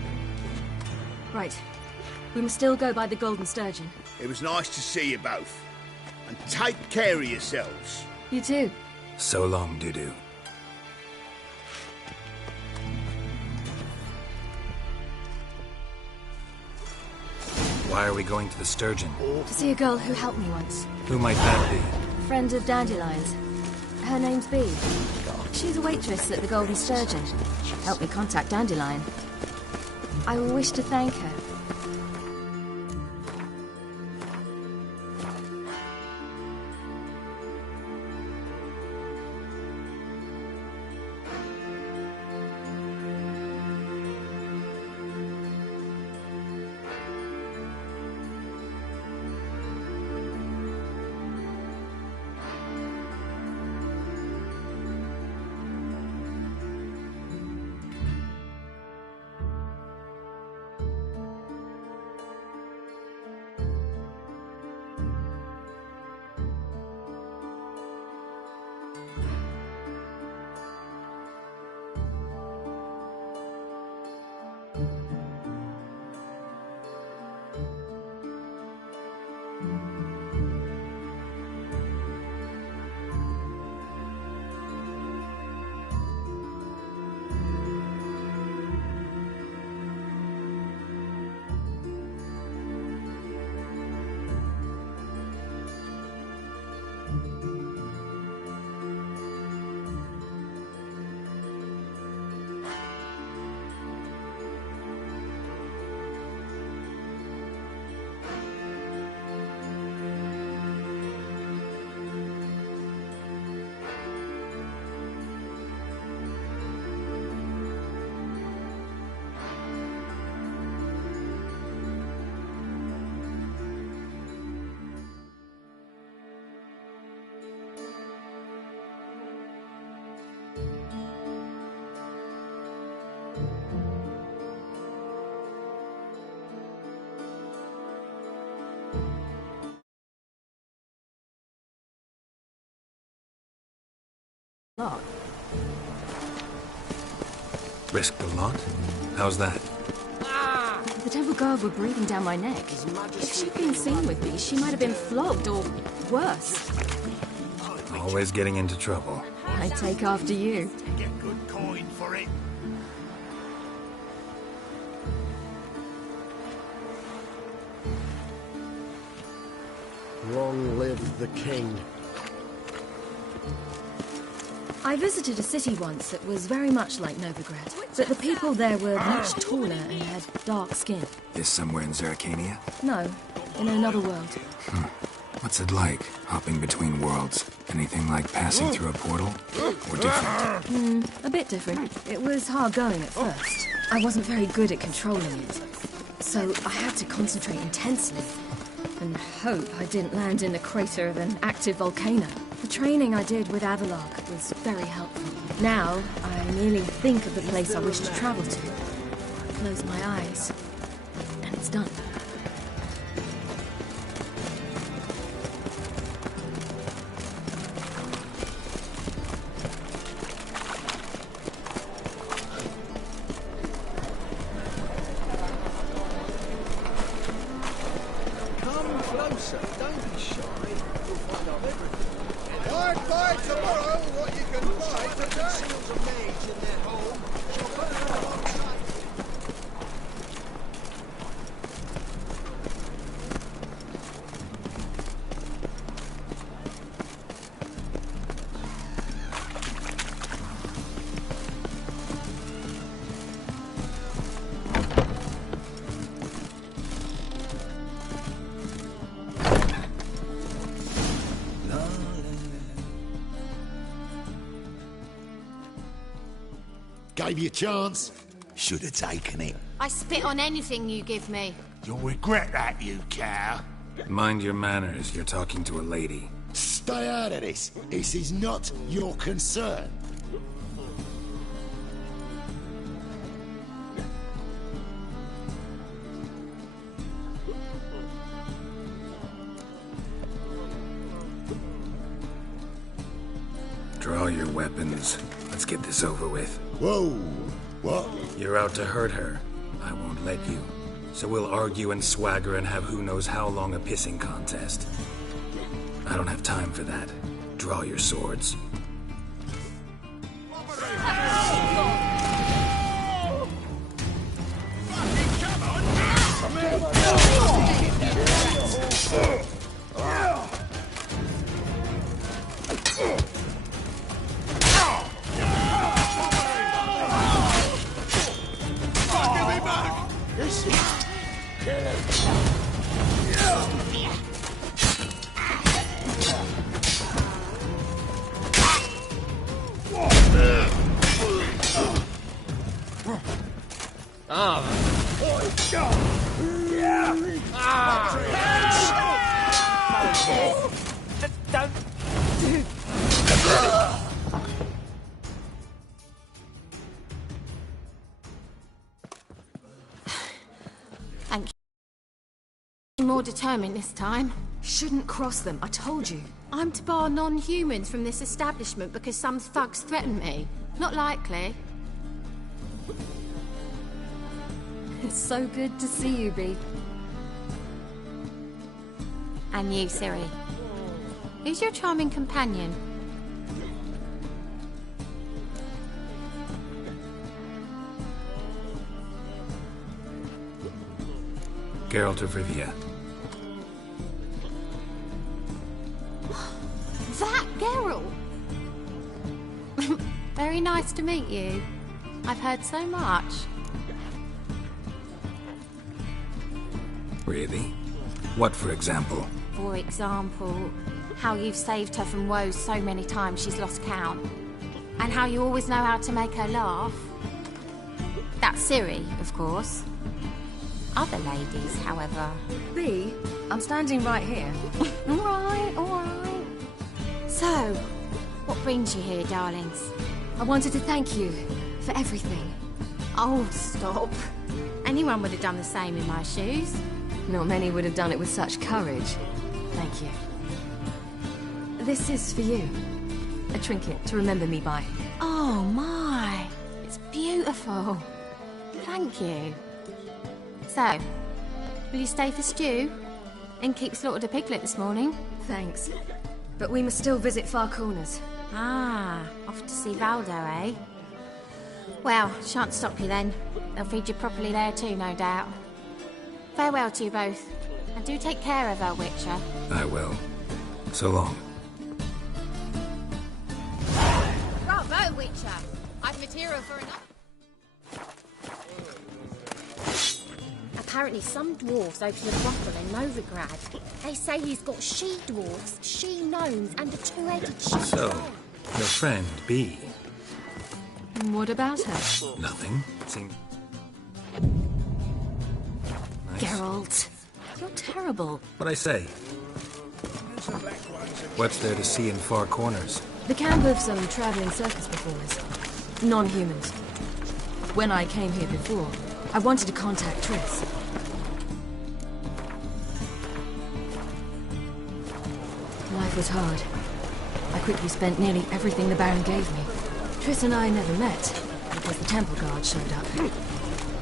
Right. We must still go by the Golden Sturgeon. It was nice to see you both. And take care of yourselves. You too. So long, Dudu. Why are we going to the Sturgeon? To see a girl who helped me once. Who might that be? Friend of Dandelion's. Her name's Bee. She's a waitress at the Golden Sturgeon. Helped me contact Dandelion. I wish to thank her. Risked a lot? How's that? If the Temple Guard were breathing down my neck, if she'd been seen with me, she might have been flogged or worse. Always getting into trouble. I take after you. Get good coin for it. Long live the king. I visited a city once that was very much like Novigrad, but the people there were much taller and had dark skin. This somewhere in Zeracania? No, in another world. What's it like, hopping between worlds? Anything like passing through a portal? Or different? A bit different. It was hard going at first. I wasn't very good at controlling it, so I had to concentrate intensely and hope I didn't land in the crater of an active volcano. The training I did with Avallac'h was very helpful. Now, I merely think of the place I wish to travel to. close my eyes, and it's done. Come closer. Don't be shy. You'll find out everything. Don't buy tomorrow what you can buy today. Seals a mage in their home. She'll put her alongside. Gave you a chance. Should have taken it. I spit on anything you give me. You'll regret that, you cow. Mind your manners, you're talking to a lady. Stay out of this. This is not your concern. Draw your weapons. Let's get this over with. Whoa! What? You're out to hurt her. I won't let you. So we'll argue and swagger and have who knows how long a pissing contest. I don't have time for that. Draw your swords. Thank you. More determined this time. Shouldn't cross them, I told you. I'm to bar non-humans from this establishment because some thugs threaten me. Not likely. It's so good to see you, Bee. And you, Ciri. Who's your charming companion? Geralt of Rivia. That Geralt! Very nice to meet you. I've heard so much. Really? What, for example? For example, how you've saved her from woes so many times she's lost count. And how you always know how to make her laugh. That's Ciri, of course. Other ladies, however... Bee, I'm standing right here. Alright, alright. So, what brings you here, darlings? I wanted to thank you for everything. Oh, stop. Anyone would have done the same in my shoes. Not many would have done it with such courage. Thank you. This is for you. A trinket to remember me by. Oh, my. It's beautiful. Thank you. So, will you stay for stew? Innkeep slaughtered a piglet this morning. Thanks. But we must still visit Far Corners. Ah, off to see Valdo, eh? Well, shan't stop you then. They'll feed you properly there too, no doubt. Farewell to you both. And do take care of her, Witcher. I will. So long. Bravo, Witcher! I've material for enough. Apparently some dwarves opened a brothel in Novigrad. They say he's got she-dwarves, she-gnomes, and a two-headed she. So, your friend, Bee. What about her? Nothing. Seems... Nice. Geralt, you're terrible. What'd I say? What's there to see in Far Corners? The camp of some traveling circus performers. Non-humans. When I came here before, I wanted to contact Triss. Life was hard. I quickly spent nearly everything the Baron gave me. Triss and I never met, because the Temple Guard showed up.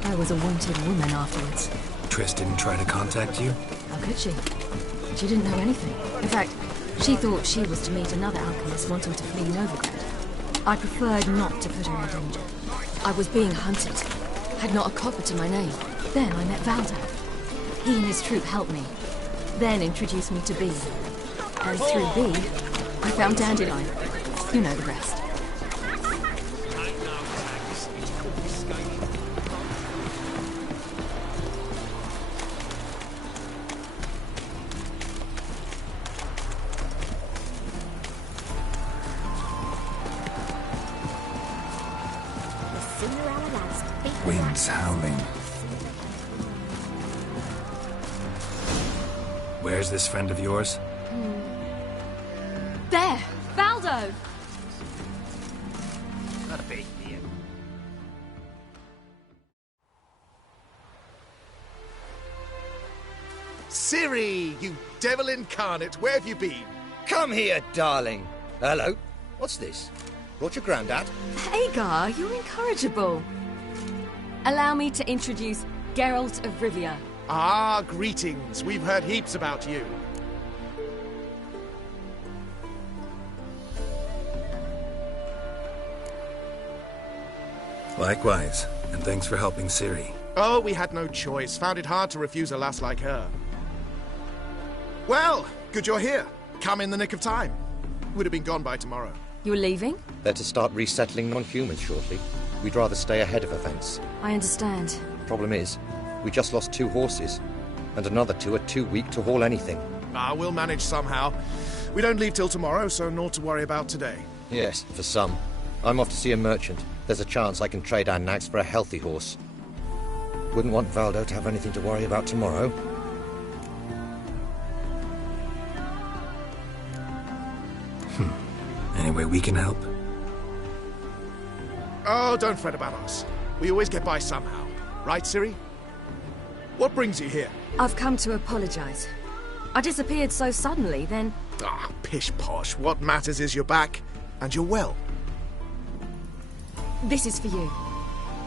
I was a wanted woman afterwards. Triss didn't try to contact you? How could she? She didn't know anything. In fact, she thought she was to meet another alchemist wanting to flee Novigrad. I preferred not to put her in danger. I was being hunted. Had not a copper to my name. Then I met Valdo. He and his troop helped me. Then introduced me to Bee. And through Bee, I found Dandelion. You know the rest. Winds howling. Where's this friend of yours? There! Valdo! Not a big deal. Ciri, you devil incarnate, where have you been? Come here, darling. Hello. What's this? Brought your granddad? Hagar, you're incorrigible. Allow me to introduce Geralt of Rivia. Ah, greetings. We've heard heaps about you. Likewise, and thanks for helping Ciri. Oh, we had no choice. Found it hard to refuse a lass like her. Well, good you're here. Come in the nick of time. Would have been gone by tomorrow. You're leaving? They're to start resettling non-humans shortly. We'd rather stay ahead of events. I understand. Problem is, we just lost 2 horses, and another 2 are too weak to haul anything. Ah, we'll manage somehow. We don't leave till tomorrow, so naught to worry about today. Yes, for some. I'm off to see a merchant. There's a chance I can trade our nags for a healthy horse. Wouldn't want Valdo to have anything to worry about tomorrow. Any way we can help? Oh, don't fret about us. We always get by somehow. Right, Ciri? What brings you here? I've come to apologize. I disappeared so suddenly, then... Ah, pish-posh. What matters is you're back, and you're well. This is for you.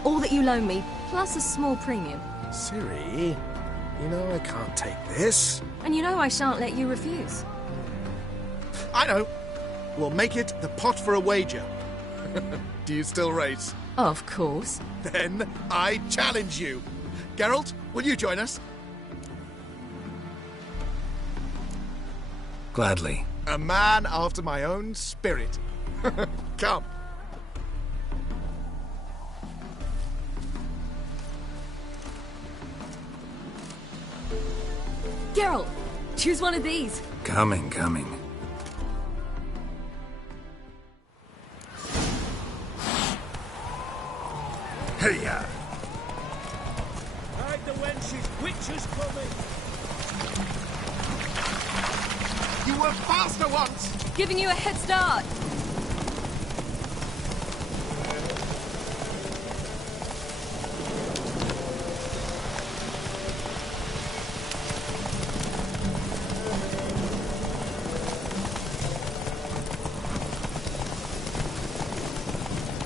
All that you loan me, plus a small premium. Ciri, you know I can't take this. And you know I shan't let you refuse. I know. We'll make it the pot for a wager. Do you still race? Of course. Then I challenge you. Geralt, will you join us? Gladly. A man after my own spirit. Come. Geralt, choose one of these. Coming. Hey-ya! Hide the wenches, witches coming! You were faster once! Giving you a head start.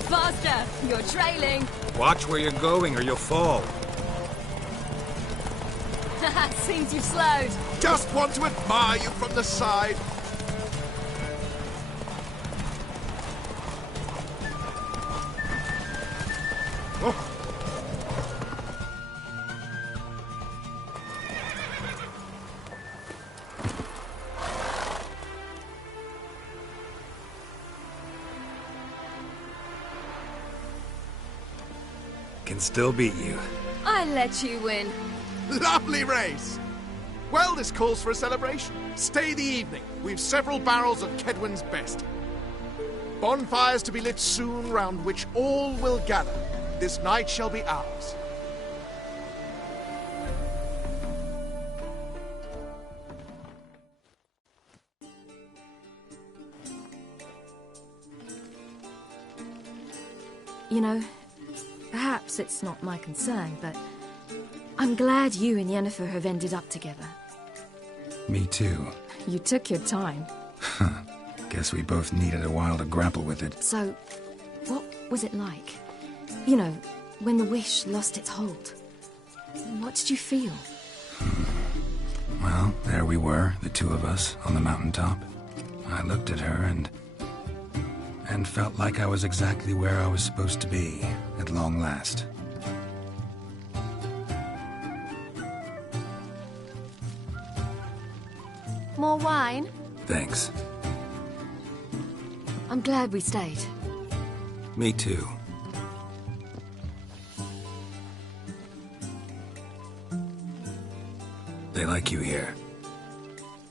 Faster! You're trailing. Watch where you're going or you'll fall. Seems you've slowed. Just want to admire you from the side. Oh. Can still beat you. I let you win. Lovely race! Well, this calls for a celebration. Stay the evening. We've several barrels of Kedwen's best. Bonfires to be lit soon, round which all will gather. This night shall be ours. You know, perhaps perhaps it's not my concern, but I'm glad you and Yennefer have ended up together. Me too. You took your time. Guess we both needed a while to grapple with it. So, what was it like? You know, when the wish lost its hold. What did you feel? Well, there we were, the two of us, on the mountaintop. I looked at her and felt like I was exactly where I was supposed to be, at long last. More wine? Thanks. I'm glad we stayed. Me too. They like you here.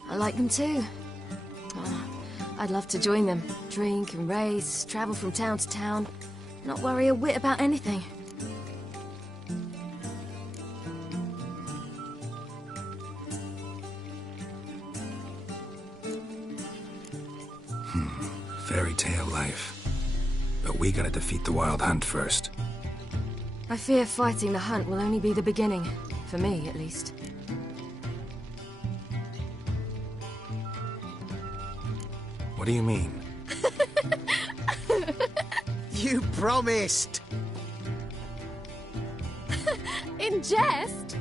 I like them too. I'd love to join them. Drink and race, travel from town to town. Not worry a whit about anything. Fairy tale life. But we gotta defeat the Wild Hunt first. I fear fighting the hunt will only be the beginning. For me, at least. What do you mean? You promised! In jest?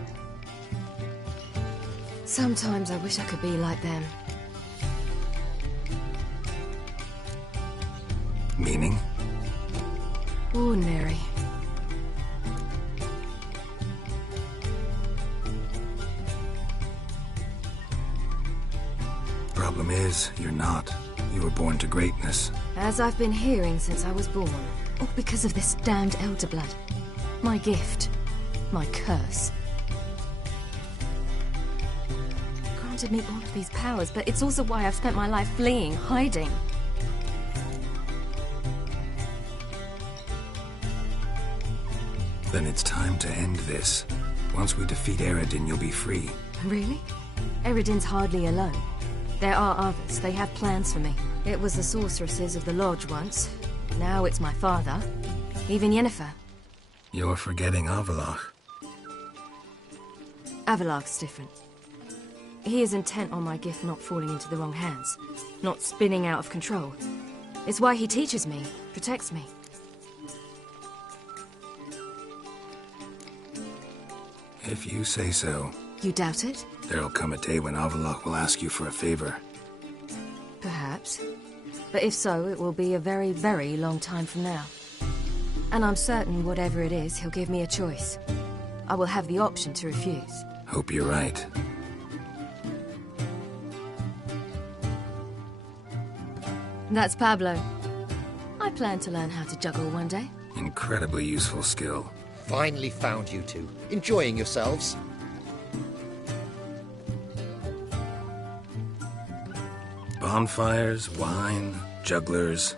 Sometimes I wish I could be like them. Meaning? Ordinary. Problem is, you're not. You were born to greatness. As I've been hearing since I was born. All because of this damned Elder Blood. My gift. My curse. Granted me all of these powers, but it's also why I've spent my life fleeing, hiding. Then it's time to end this. Once we defeat Eredin, you'll be free. Really? Eredin's hardly alone. There are others. They have plans for me. It was the sorceresses of the Lodge once. Now it's my father. Even Yennefer. You're forgetting Avallac'h. Avallac'h's different. He is intent on my gift not falling into the wrong hands. Not spinning out of control. It's why he teaches me, protects me. If you say so. You doubt it? There'll come a day when Avallac'h will ask you for a favor. Perhaps. But if so, it will be a very, very long time from now. And I'm certain whatever it is, he'll give me a choice. I will have the option to refuse. Hope you're right. That's Pablo. I plan to learn how to juggle one day. Incredibly useful skill. Finally found you two. Enjoying yourselves? Bonfires, wine, jugglers.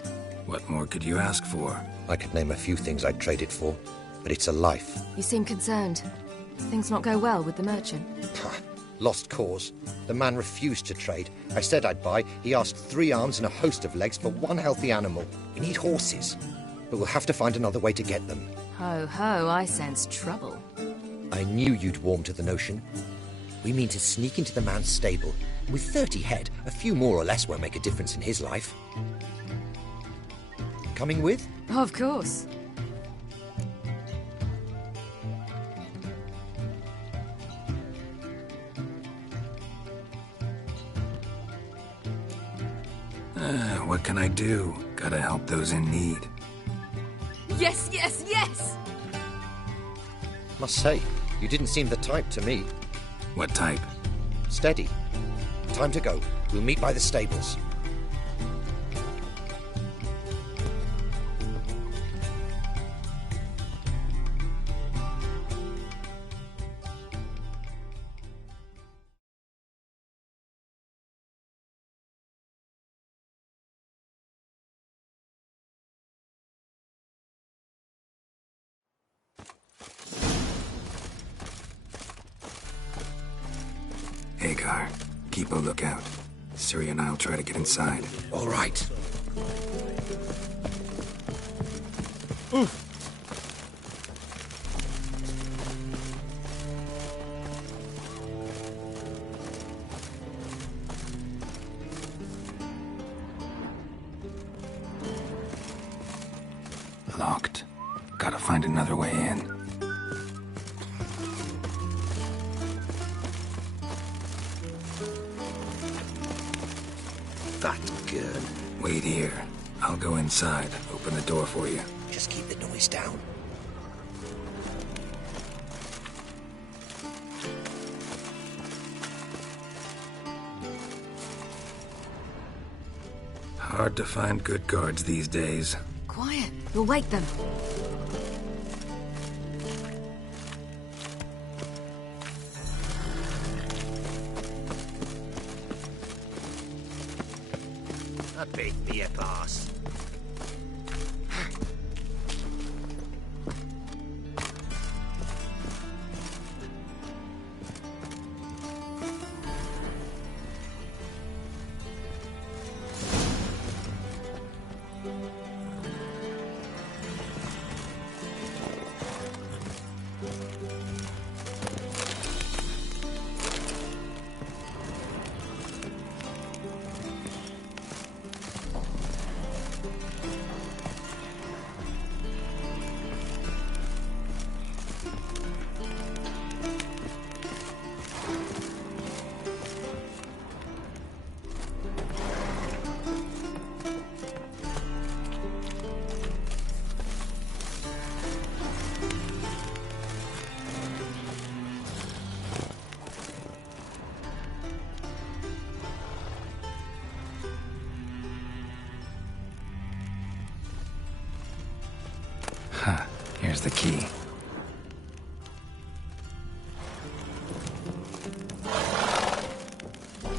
What more could you ask for? I could name a few things I'd trade it for, but it's a life. You seem concerned. Things not go well with the merchant? Lost cause. The man refused to trade. I said I'd buy. He asked 3 arms and a host of legs for 1 healthy animal. We need horses. But we'll have to find another way to get them. Ho ho, I sense trouble. I knew you'd warm to the notion. We mean to sneak into the man's stable. With 30 head, a few more or less won't make a difference in his life. Coming with? Of course. What can I do? Gotta help those in need. Yes, yes, yes! Must say, you didn't seem the type to me. What type? Steady. Time to go. We'll meet by the stables. Hagar, keep a lookout. Ciri and I'll try to get inside. All right. Locked. Gotta find another way in. That's good. Wait here. I'll go inside. Open the door for you. Just keep the noise down. Hard to find good guards these days. Quiet. You'll wake them. A big beer pass. Here's the key.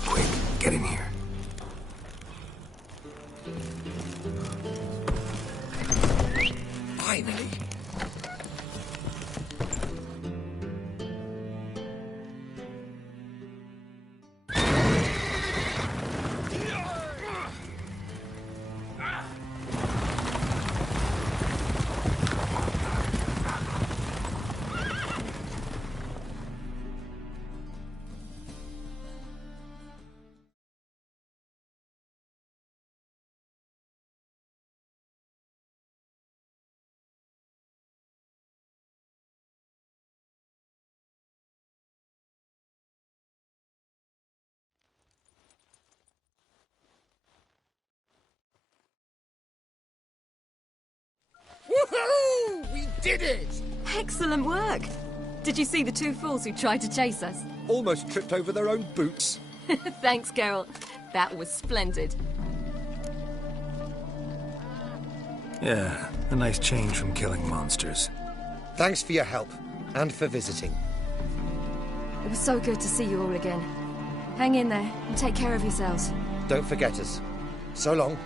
Quick, get in here. Finally. Woohoo! We did it! Excellent work. Did you see the two fools who tried to chase us? Almost tripped over their own boots. Thanks, Geralt. That was splendid. Yeah, a nice change from killing monsters. Thanks for your help, and for visiting. It was so good to see you all again. Hang in there, and take care of yourselves. Don't forget us. So long.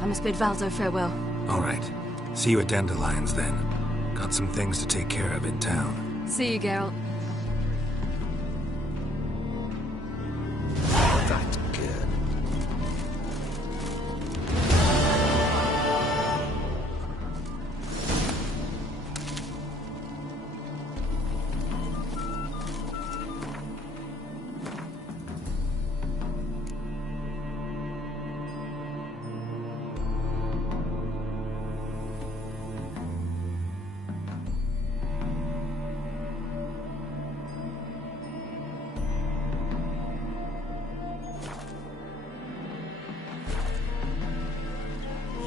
I must bid Valdo farewell. All right. See you at Dandelions, then. Got some things to take care of in town. See you, Geralt. That's good.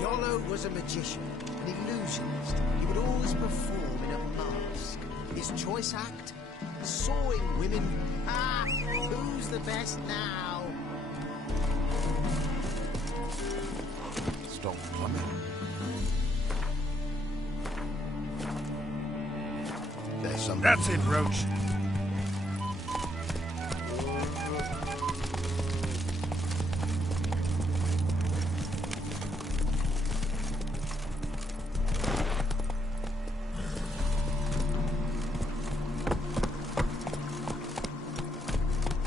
Yolo was a magician, an illusionist. He would always perform in a mask. His choice act? Sawing women. Ah, who's the best now? Stop plumbing. There's some. That's it, Roach.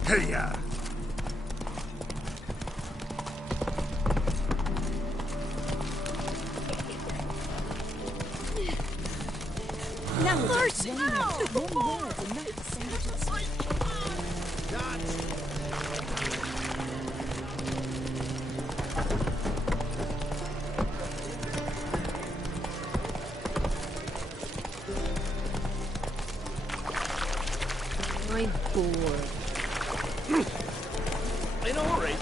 Hey-ya! Now, Mercy! In a hurry.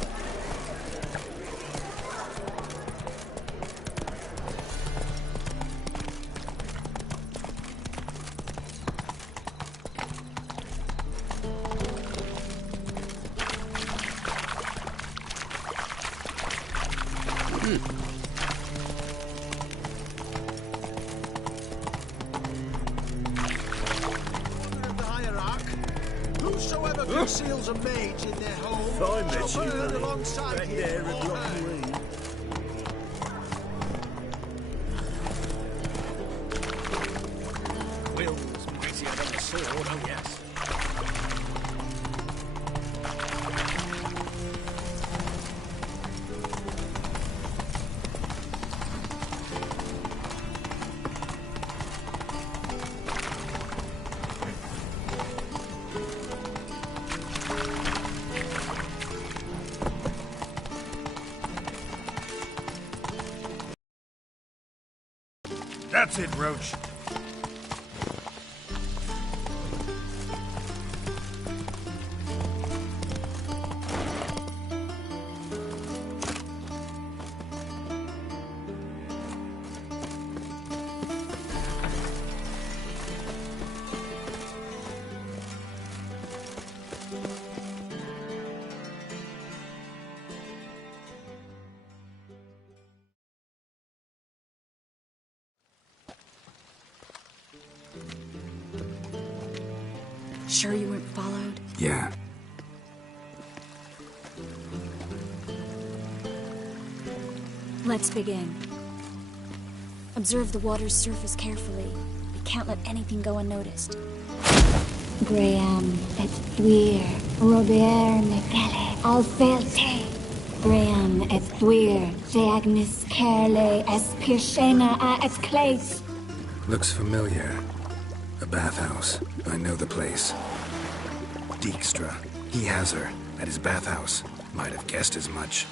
Whosoever conceals a mage in their home shall burn alongside him or her. Will was mightier than the sword, oh yes. That's it, Roach. Sure you weren't followed? Yeah. Let's begin. Observe the water's surface carefully. We can't let anything go unnoticed. Graham et thuir, Robert Mecale, Alfelte. Graham et thuir, Deagnis Kerle, es Pirshena a es Clace. Looks familiar. A bathhouse. I know the place. Dijkstra. He has her. At his bathhouse. Might have guessed as much.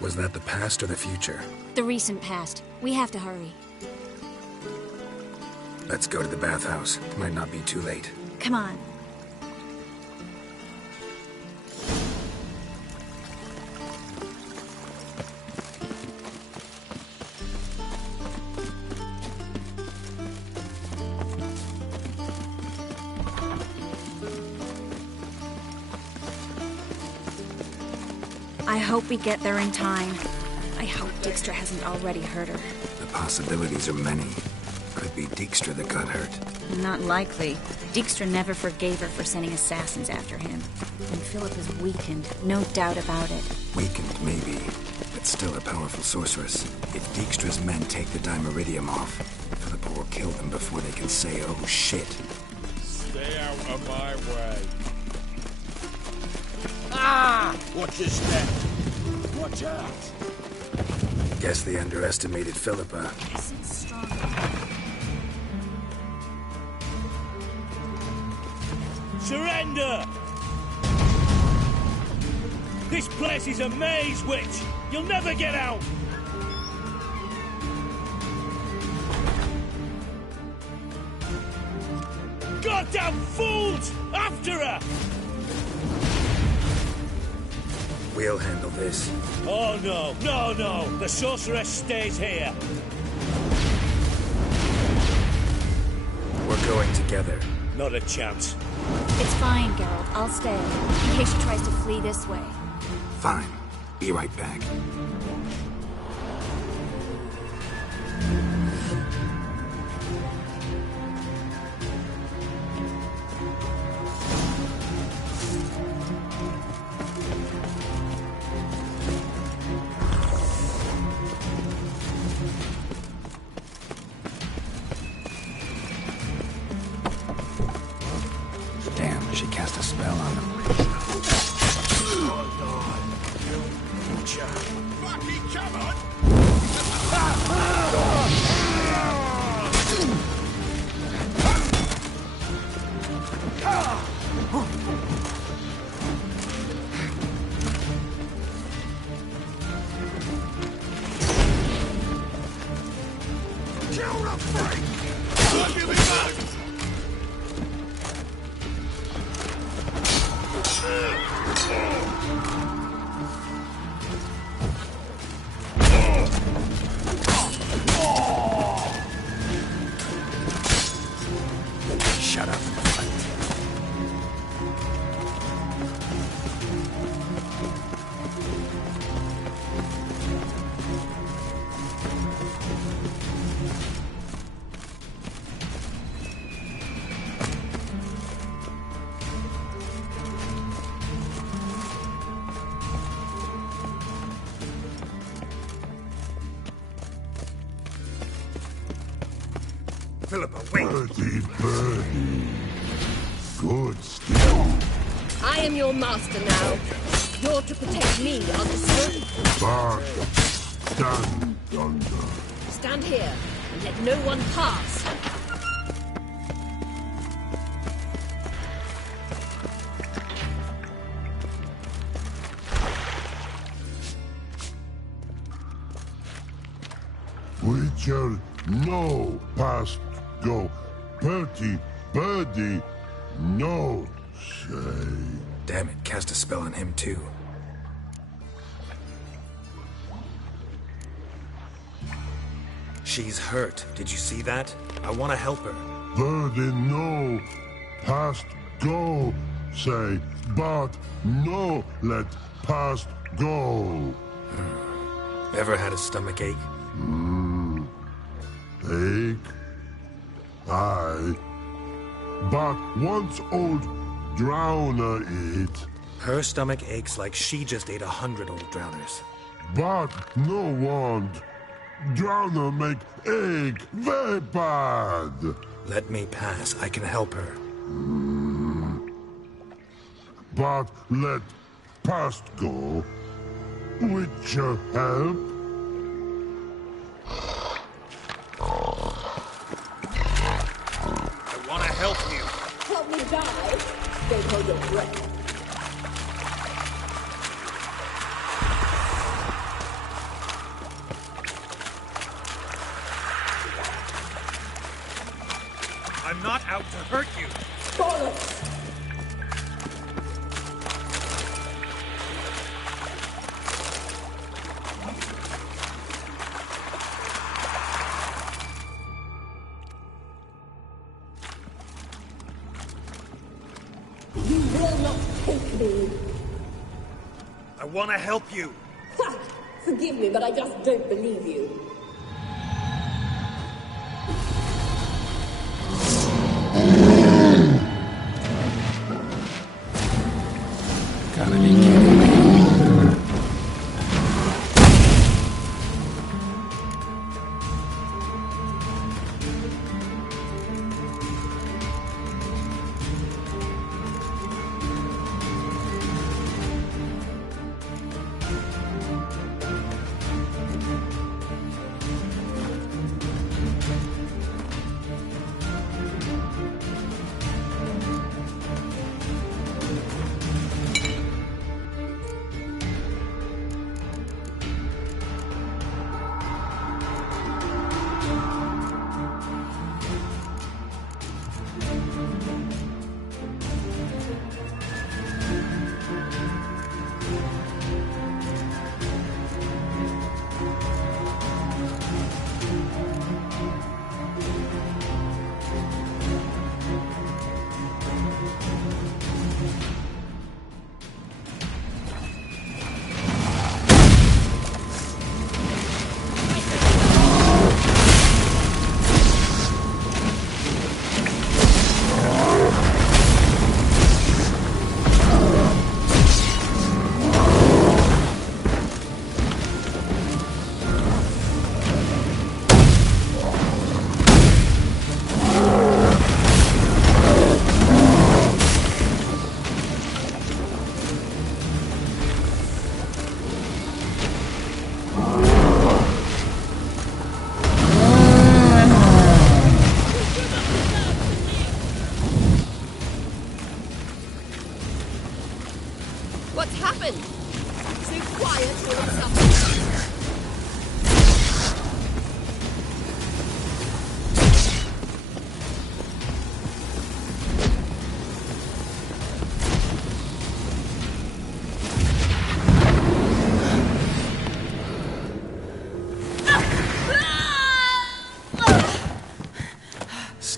Was that the past or the future? The recent past. We have to hurry. Let's go to the bathhouse. Might not be too late. Come on. I hope we get there in time. I hope Dijkstra hasn't already hurt her. The possibilities are many. Could be Dijkstra that got hurt. Not likely. Dijkstra never forgave her for sending assassins after him. And Philip is weakened, no doubt about it. Weakened, maybe. But still a powerful sorceress. If Dijkstra's men take the Dimeridium off, Philippa will kill them before they can say, oh shit. Stay out of my way. Ah! Watch your step. Watch out. Guess they underestimated Philippa. Surrender! This place is a maze, witch! You'll never get out! Goddamn fools! After her! We'll handle this. Oh no, no, no! The sorceress stays here. We're going together. Not a chance. It's fine, Geralt. I'll stay, in case she tries to flee this way. Fine. Be right back. Damn, she cast a spell on them. Kill the freak! I'll give it back! Shut up. Philippa, wait! Birdie. Good still. I am your master now. You're to protect me, understood? But stand under. Stand here and let no one pass. Witcher, no past go. Bertie, Birdie, no say. Damn it, cast a spell on him too. She's hurt. Did you see that? I want to help her. Birdie, no past go say. But no let past go. Ever had a stomach ache? Ache? Aye. But once old Drowner eat. Her stomach aches like she just ate 100 old drowners. But no want. Drowner make ache very bad. Let me pass. I can help her. But let past go. Witcher help. I want to help you. Help me die. Don't hold your breath. I'm not out to hurt you. Bollocks! You will not take me. I want to help you. Ha! Forgive me, but I just don't believe you. Gotta be kidding me.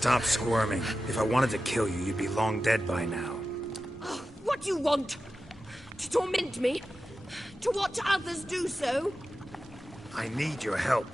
Stop squirming. If I wanted to kill you, you'd be long dead by now. Oh, what do you want? To torment me? To watch others do so? I need your help.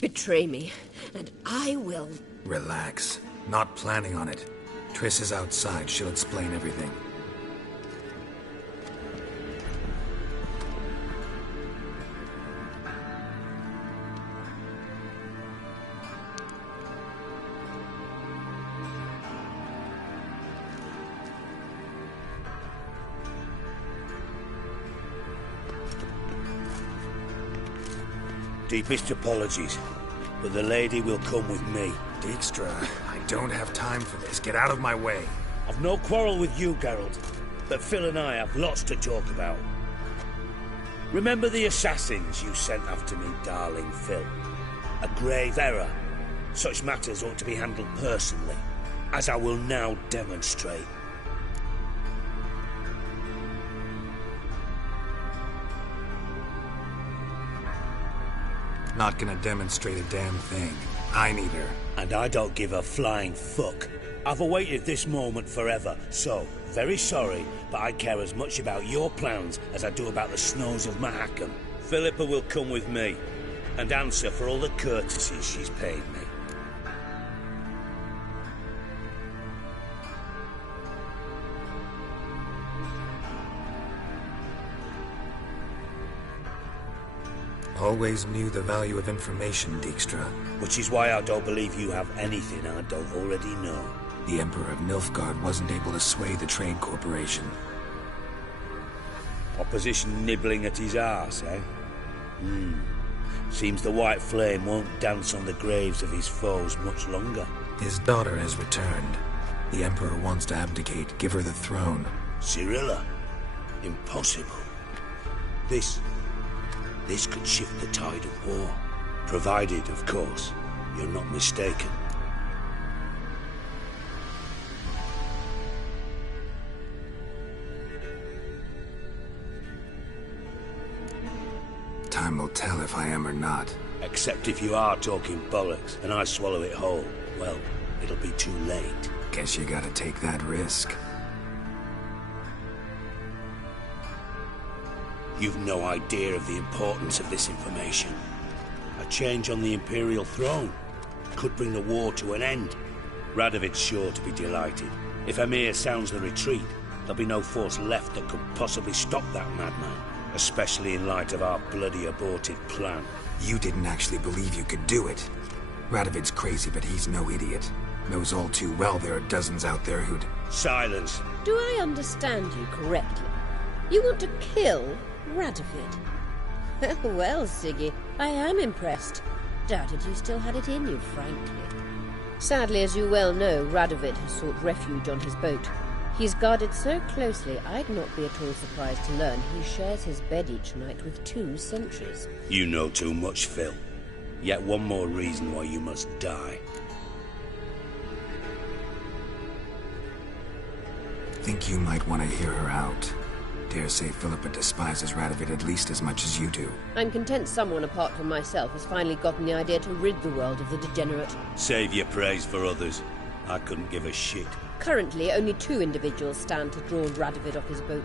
Betray me, and I will. Relax. Not planning on it. Triss is outside. She'll explain everything. Deepest apologies, but the lady will come with me. Dijkstra, I don't have time for this. Get out of my way. I've no quarrel with you, Geralt, but Phil and I have lots to talk about. Remember the assassins you sent after me, darling Phil? A grave error. Such matters ought to be handled personally, as I will now demonstrate. Not gonna demonstrate a damn thing. I need her. And I don't give a flying fuck. I've awaited this moment forever, so, very sorry, but I care as much about your plans as I do about the snows of Mahakam. Philippa will come with me, and answer for all the courtesies she's paid me. Always knew the value of information, Dijkstra. Which is why I don't believe you have anything I don't already know. The Emperor of Nilfgaard wasn't able to sway the Trade Corporation. Opposition nibbling at his arse, eh? Seems the White Flame won't dance on the graves of his foes much longer. His daughter has returned. The Emperor wants to abdicate, give her the throne. Cirilla? Impossible. This could shift the tide of war. Provided, of course, you're not mistaken. Time will tell if I am or not. Except if you are talking bollocks, and I swallow it whole. Well, it'll be too late. Guess you gotta take that risk. You've no idea of the importance of this information. A change on the Imperial throne could bring the war to an end. Radovid's sure to be delighted. If Emhyr sounds the retreat, there'll be no force left that could possibly stop that madman. Especially in light of our bloody aborted plan. You didn't actually believe you could do it. Radovid's crazy, but he's no idiot. Knows all too well there are dozens out there who'd... Silence! Do I understand you correctly? You want to kill Radovid? Well, Siggy, I am impressed. Doubted you still had it in you, frankly. Sadly, as you well know, Radovid has sought refuge on his boat. He's guarded so closely, I'd not be at all surprised to learn he shares his bed each night with 2 sentries. You know too much, Phil. Yet one more reason why you must die. Think you might want to hear her out. Dare say Philippa despises Radovid at least as much as you do. I'm content someone apart from myself has finally gotten the idea to rid the world of the degenerate. Save your praise for others. I couldn't give a shit. Currently, only 2 individuals stand to draw Radovid off his boat.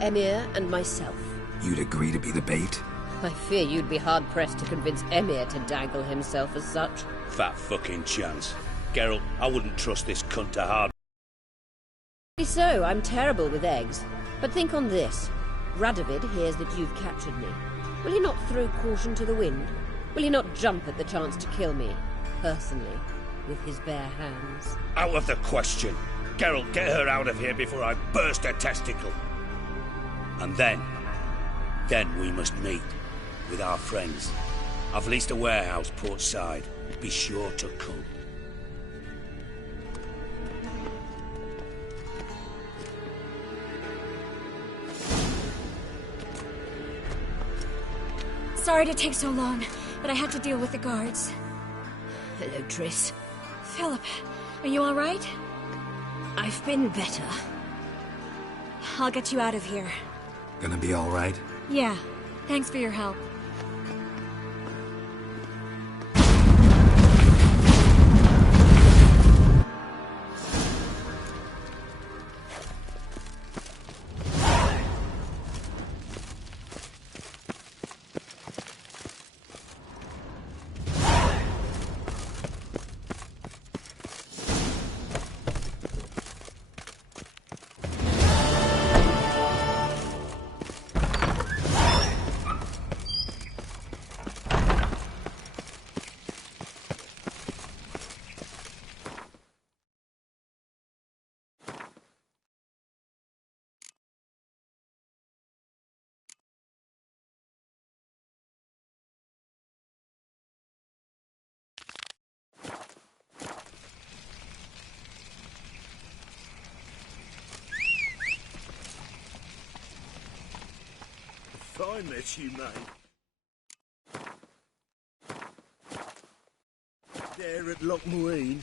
Emhyr and myself. You'd agree to be the bait? I fear you'd be hard-pressed to convince Emhyr to dangle himself as such. Fat fucking chance. Geralt, I wouldn't trust this cunt to hard... So, I'm terrible with eggs. But think on this. Radovid hears that you've captured me. Will he not throw caution to the wind? Will he not jump at the chance to kill me, personally, with his bare hands? Out of the question. Geralt, get her out of here before I burst her testicle. And then we must meet with our friends. I've leased a warehouse portside. Be sure to come. Sorry to take so long, but I had to deal with the guards. Hello, Triss. Philip, are you all right? I've been better. I'll get you out of here. Gonna be all right? Yeah. Thanks for your help. I met you, mate. There at Loch Marine.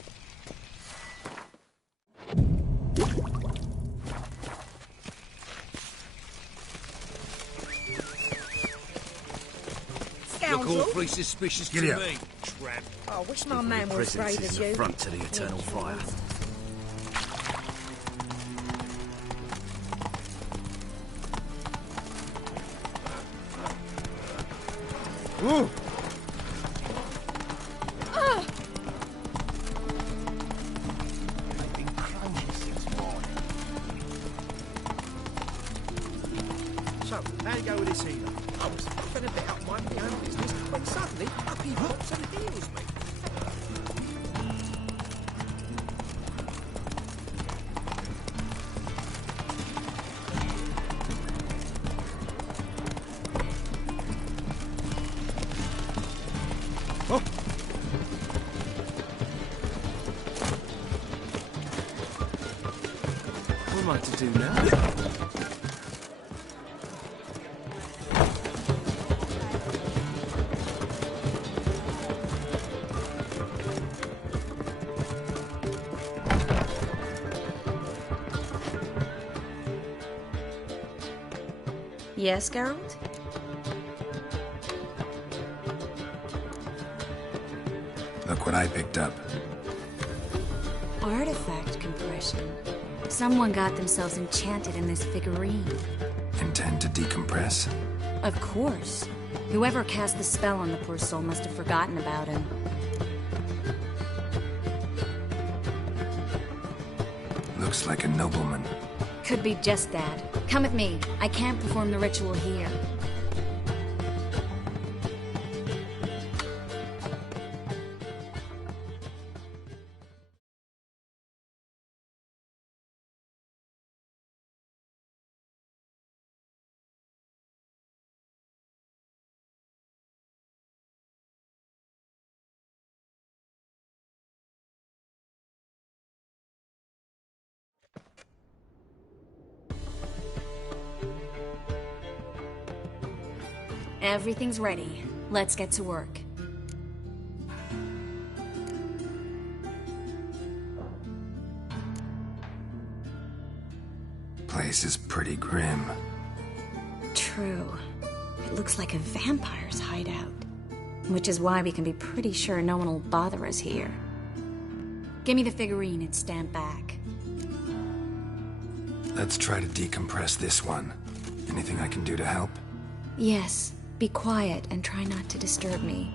Look all three suspicious to Giddy me, tramp. I wish my man were as brave as you. Front to the eternal fire. Ooh. I've been crying since morning. So, how you go with this healer? I was puffing a bit up my own business when suddenly up he pops and heals me. What am I to do now? Yes, Geralt? Look what I picked up. Artifact compression. Someone got themselves enchanted in this figurine. Intend to decompress? Of course. Whoever cast the spell on the poor soul must have forgotten about him. Looks like a nobleman. Could be just that. Come with me. I can't perform the ritual here. Everything's ready. Let's get to work. Place is pretty grim. True. It looks like a vampire's hideout. Which is why we can be pretty sure no one will bother us here. Give me the figurine and stand back. Let's try to decompress this one. Anything I can do to help? Yes. Be quiet and try not to disturb me.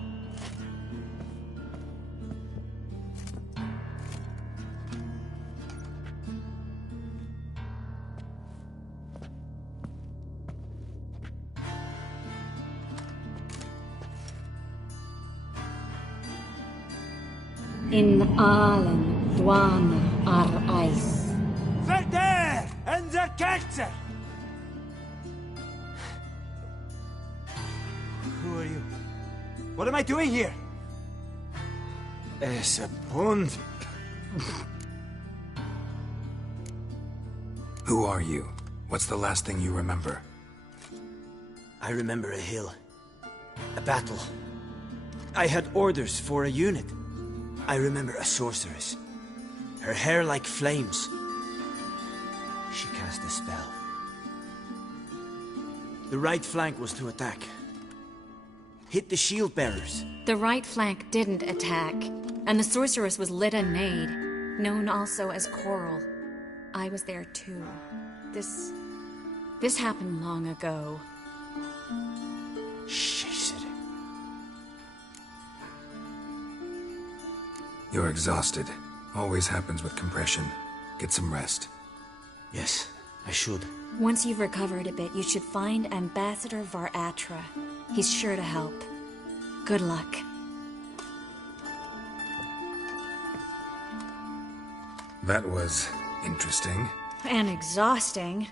In Allen, Dwana, ar Eis. Verder and the Kelter! Who are you? What am I doing here? Es a pond. Who are you? What's the last thing you remember? I remember a hill. A battle. I had orders for a unit. I remember a sorceress. Her hair like flames. She cast a spell. The right flank was to attack. Hit the shield bearers. The right flank didn't attack, and the sorceress was Lyda Nade, known also as Coral. I was there too. This happened long ago. Shh, Ciri. You're exhausted. Always happens with compression. Get some rest. Yes, I should. Once you've recovered a bit, you should find Ambassador Var-Atra. He's sure to help. Good luck. That was interesting. And exhausting.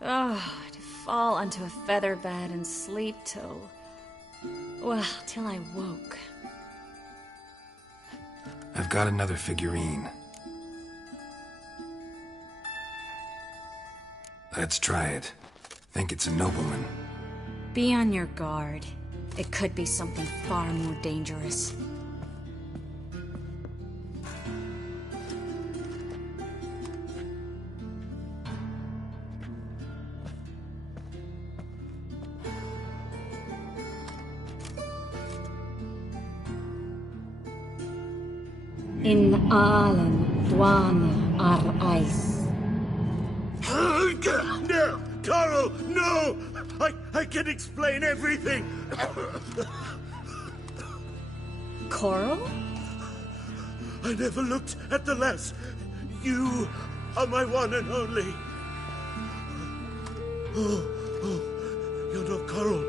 Oh, to fall onto a feather bed and sleep till... well, till I woke. I've got another figurine. Let's try it. Think it's a nobleman. Be on your guard. It could be something far more dangerous. In Alen Dwana ar Ice. No! Coral, no! I can explain everything! Coral? I never looked at the lass. You are my one and only. Oh, you're not Coral.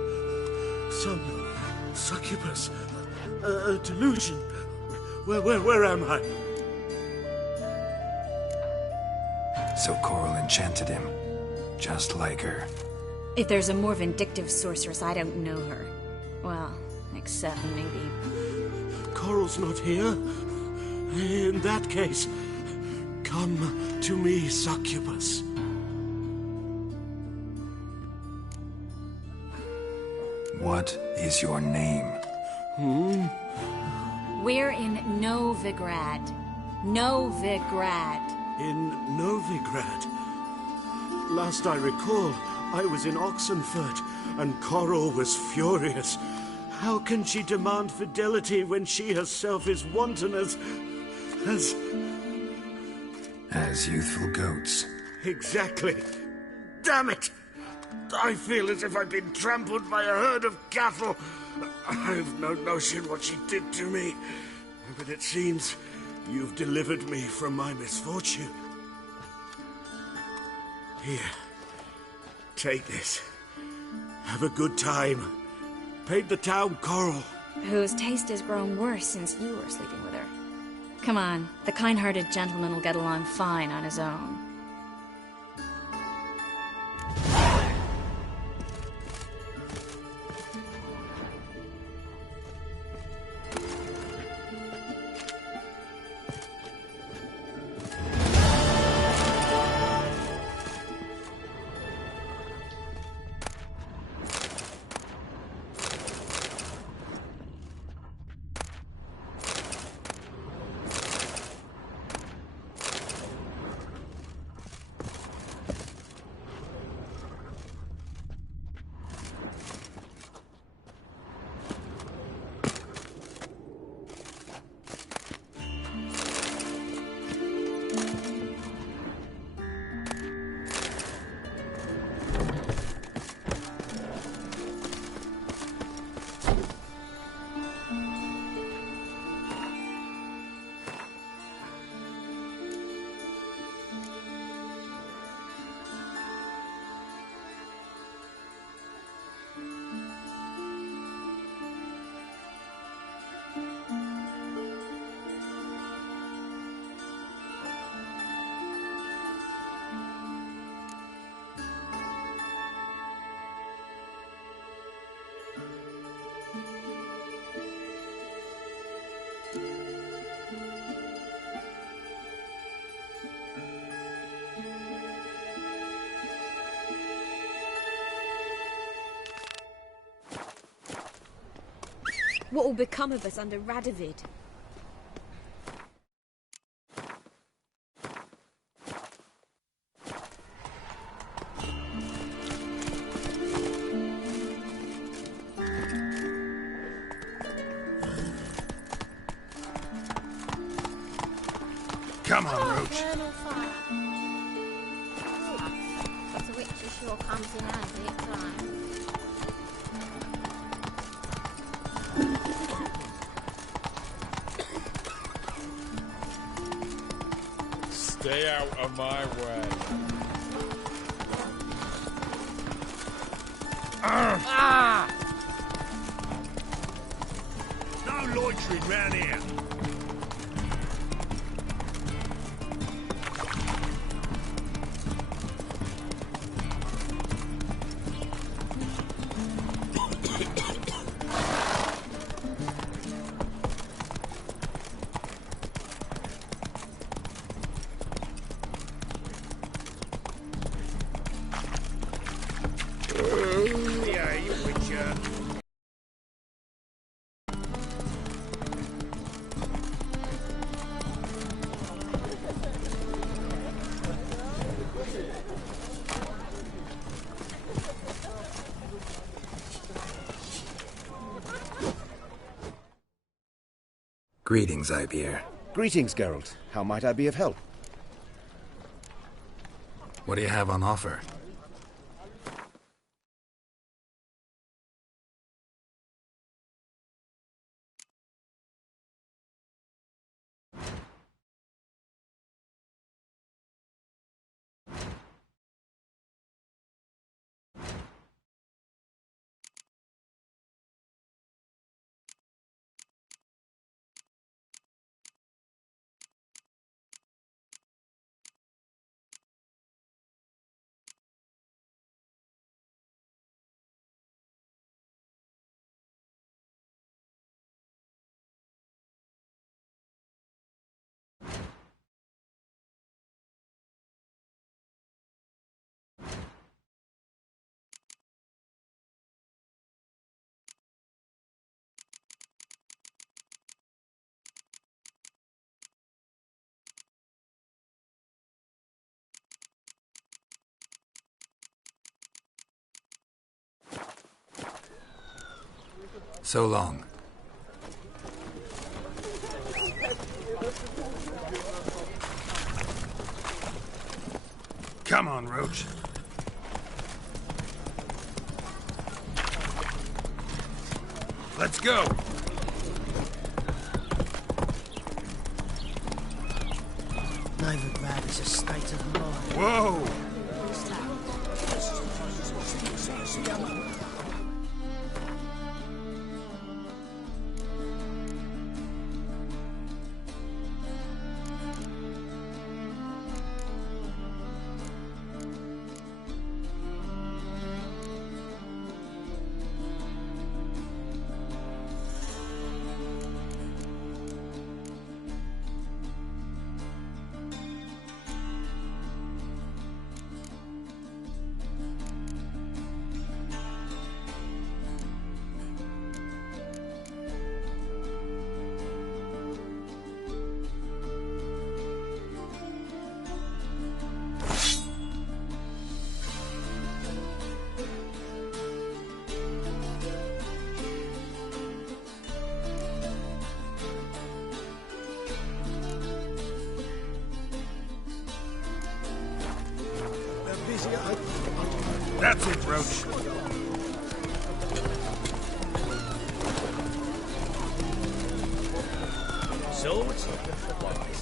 Some succubus. A delusion. Where am I? So Coral enchanted him. Just like her. If there's a more vindictive sorceress, I don't know her. Well, except maybe... Coral's not here. In that case, come to me, succubus. What is your name? We're in Novigrad. Novigrad. In Novigrad? Last I recall, I was in Oxenfurt, and Coral was furious. How can she demand fidelity when she herself is wanton as youthful goats. Exactly. Damn it! I feel as if I've been trampled by a herd of cattle. I've no notion what she did to me, but it seems you've delivered me from my misfortune. Here, take this. Have a good time. Paint the town Coral. Whose taste has grown worse since you were sleeping with her. Come on, the kind-hearted gentleman will get along fine on his own. What will become of us under Radovid? Come on, Roach. Eternal fire. The witch sure comes in handy at times. Stay out of my way. Ah! No loitering round here. Yeah, you witcher. Greetings, Ibeer. Greetings, Geralt. How might I be of help? What do you have on offer? So long. Come on, Roach. Let's go. Novigrad is a state of mind. Whoa! That's it, Roach. Swords? Wise.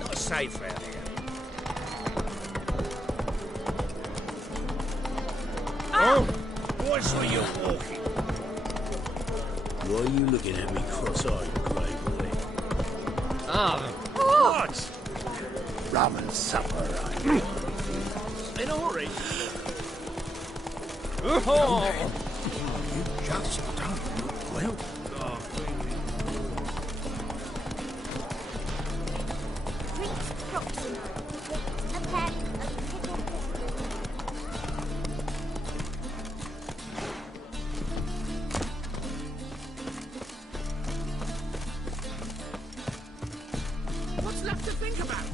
Not safe round here. Oh! Watch where you're walking. Why are you looking at me cross-eyed, grey boy? What? Rum and supper, right? In a hurry. Oh! You just don't look well. What's left to think about?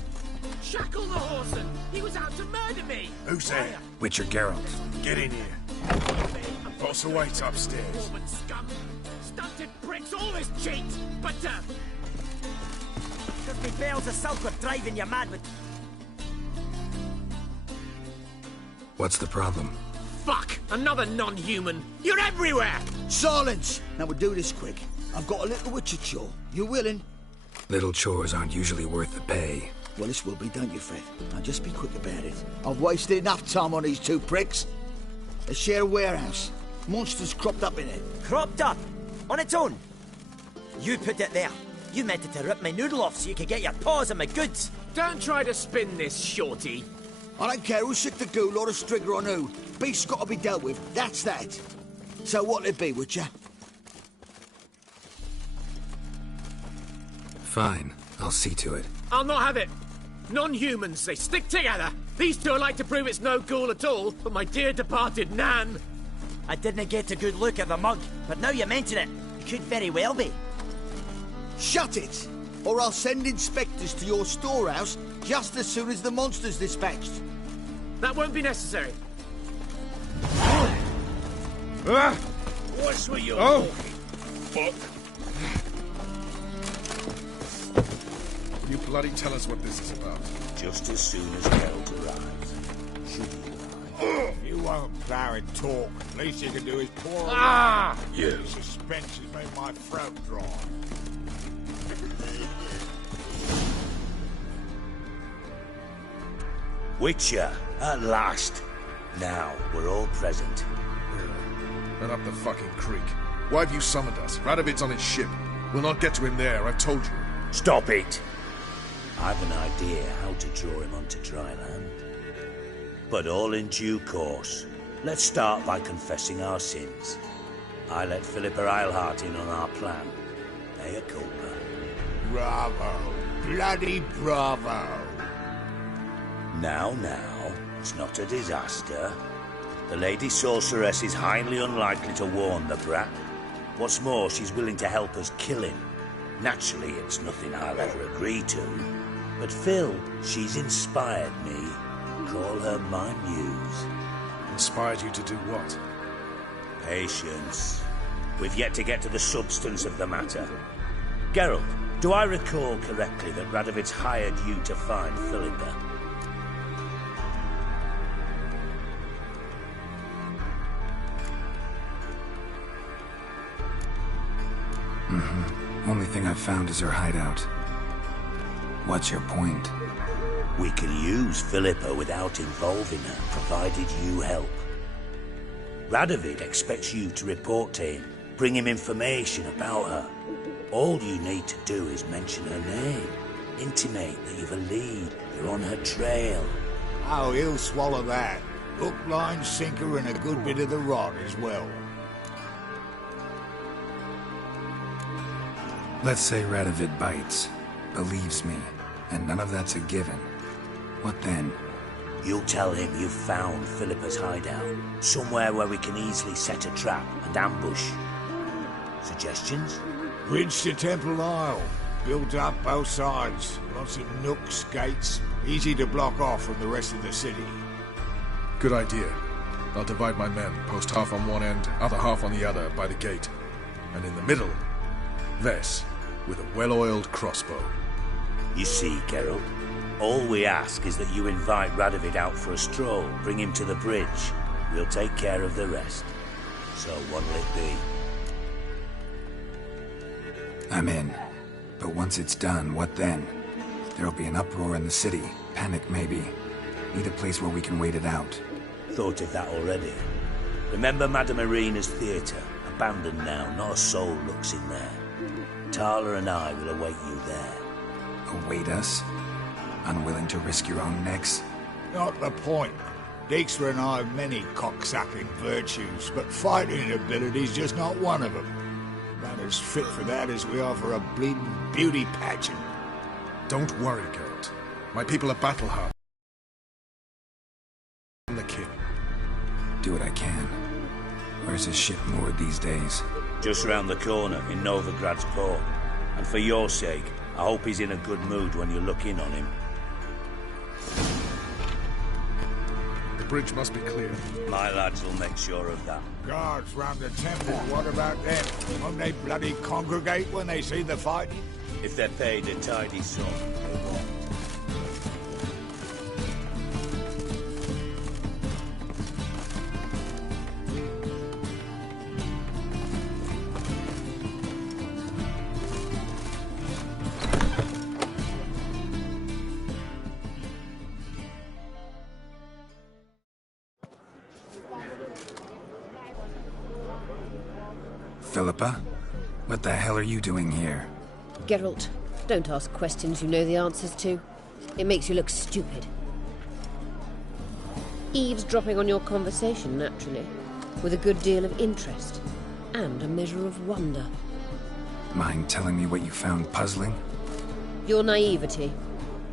Shackle the horseman. He was out to murder me. Who's there? Witcher Geralt. Get in here. Boss awaits upstairs. Woman scum. Stunted pricks, all this cheat. But, Me bells of silk are driving you mad with... What's the problem? Fuck! Another non-human! You're everywhere! Silence! Now we'll do this quick. I've got a little witcher chore. You willing? Little chores aren't usually worth the pay. Well, this will be, don't you, Fred? Now just be quick about it. I've wasted enough time on these two pricks. They share a warehouse. Monsters cropped up in it. Cropped up? On its own? You put it there. You meant it to rip my noodle off so you could get your paws on my goods. Don't try to spin this, shorty. I don't care who's sick the ghoul or the strigger on who. Beast's got to be dealt with. That's that. So what'll it be, Witcher? Fine. I'll see to it. I'll not have it. Non-humans, they stick together. These two are like to prove it's no ghoul at all, but my dear departed Nan. I didn't get a good look at the mug, but now you mention it, it could very well be. Shut it! Or I'll send inspectors to your storehouse just as soon as the monster's dispatched. That won't be necessary. What's with you? Oh! Fuck. Will you bloody tell us what this is about? Just as soon as Geralt arrives. Should he arrive? You won't plow and talk. Least you can do is pour Ah! You. Suspense has made my throat dry. Witcher, at last. Now, we're all present. Run up the fucking creek. Why have you summoned us? Radovid's on his ship. We'll not get to him there, I've told you. Stop it! I've an idea how to draw him onto dry land. But all in due course. Let's start by confessing our sins. I let Philippa Eilhart in on our plan. Mea culpa. Bravo. Bloody bravo. Now, it's not a disaster. The Lady Sorceress is highly unlikely to warn the brat. What's more, she's willing to help us kill him. Naturally, it's nothing I'll ever agree to. But Phil, she's inspired me. Call her my muse. Inspired you to do what? Patience. We've yet to get to the substance of the matter. Geralt, do I recall correctly that Radovid's hired you to find Philippa? Only thing I've found is her hideout. What's your point? We can use Philippa without involving her, provided you help. Radovid expects you to report to him, bring him information about her. All you need to do is mention her name, intimate that you've a lead, you're on her trail. Oh, he'll swallow that. Hook, line, sinker, and a good bit of the rod as well. Let's say Radovid bites, believes me, and none of that's a given. What then? You'll tell him you've found Philippa's hideout, somewhere where we can easily set a trap and ambush. Suggestions? Bridge to Temple Isle. Built up both sides. Lots of nooks, gates. Easy to block off from the rest of the city. Good idea. I'll divide my men, post half on one end, other half on the other, by the gate. And in the middle, Ves, with a well-oiled crossbow. You see, Geralt, all we ask is that you invite Radovid out for a stroll, bring him to the bridge. We'll take care of the rest. So what'll it be? I'm in. But once it's done, what then? There'll be an uproar in the city. Panic, maybe. Need a place where we can wait it out. Thought of that already. Remember Madame Irina's theatre? Abandoned now, not a soul looks in there. Tala and I will await you there. Await us? Unwilling to risk your own necks? Not the point. Dijkstra and I have many cocksucking virtues, but fighting ability's just not one of them. About as fit for that as we are for a bleeding beauty pageant. Don't worry, Geralt. My people are battle-hard. I'm the king. Do what I can. Where's his ship moored these days? Just round the corner, in Novigrad's port. And for your sake, I hope he's in a good mood when you look in on him. The bridge must be clear. My lads will make sure of that. Guards round the temple, what about them? Won't they bloody congregate when they see the fighting? If they're paid a tidy sum. Philippa? What the hell are you doing here? Geralt, don't ask questions you know the answers to. It makes you look stupid. Eavesdropping on your conversation, naturally, with a good deal of interest and a measure of wonder. Mind telling me what you found puzzling? Your naivety.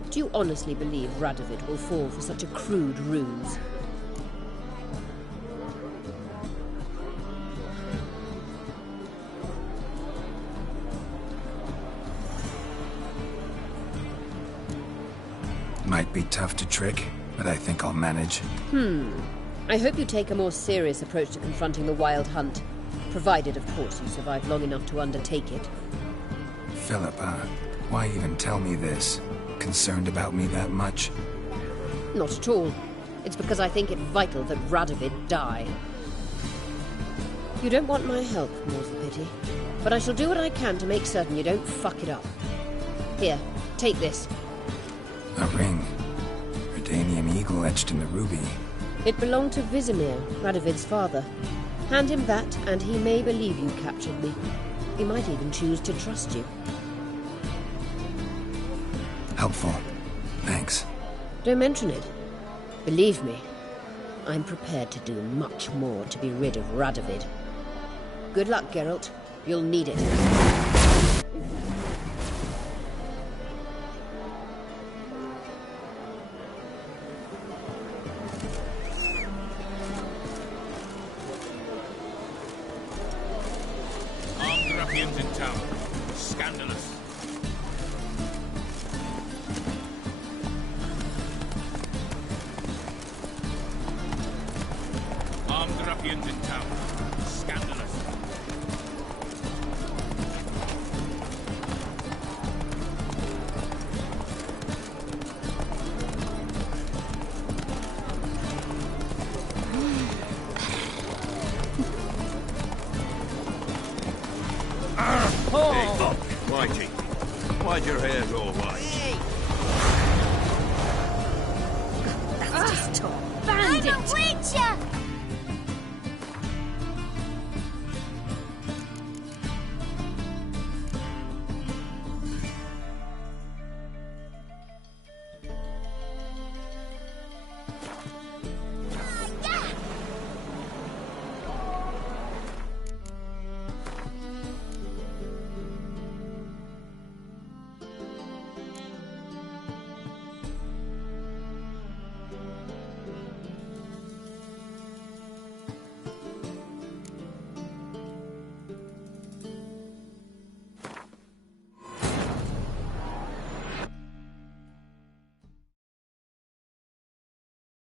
Do you honestly believe Radovid will fall for such a crude ruse? Might be tough to trick, but I think I'll manage. I hope you take a more serious approach to confronting the Wild Hunt, provided, of course, you survive long enough to undertake it. Philippa, why even tell me this? Concerned about me that much? Not at all. It's because I think it vital that Radovid die. You don't want my help, more's the pity. But I shall do what I can to make certain you don't fuck it up. Here, take this. A ring. Redanian eagle etched in the ruby. It belonged to Vizimir, Radovid's father. Hand him that, and he may believe you captured me. He might even choose to trust you. Helpful. Thanks. Don't mention it. Believe me, I'm prepared to do much more to be rid of Radovid. Good luck, Geralt. You'll need it. Armed ruffians in town. Scandalous. Armed ruffians in town. Scandalous. Hey, look, Whitey. Why'd your hair go white?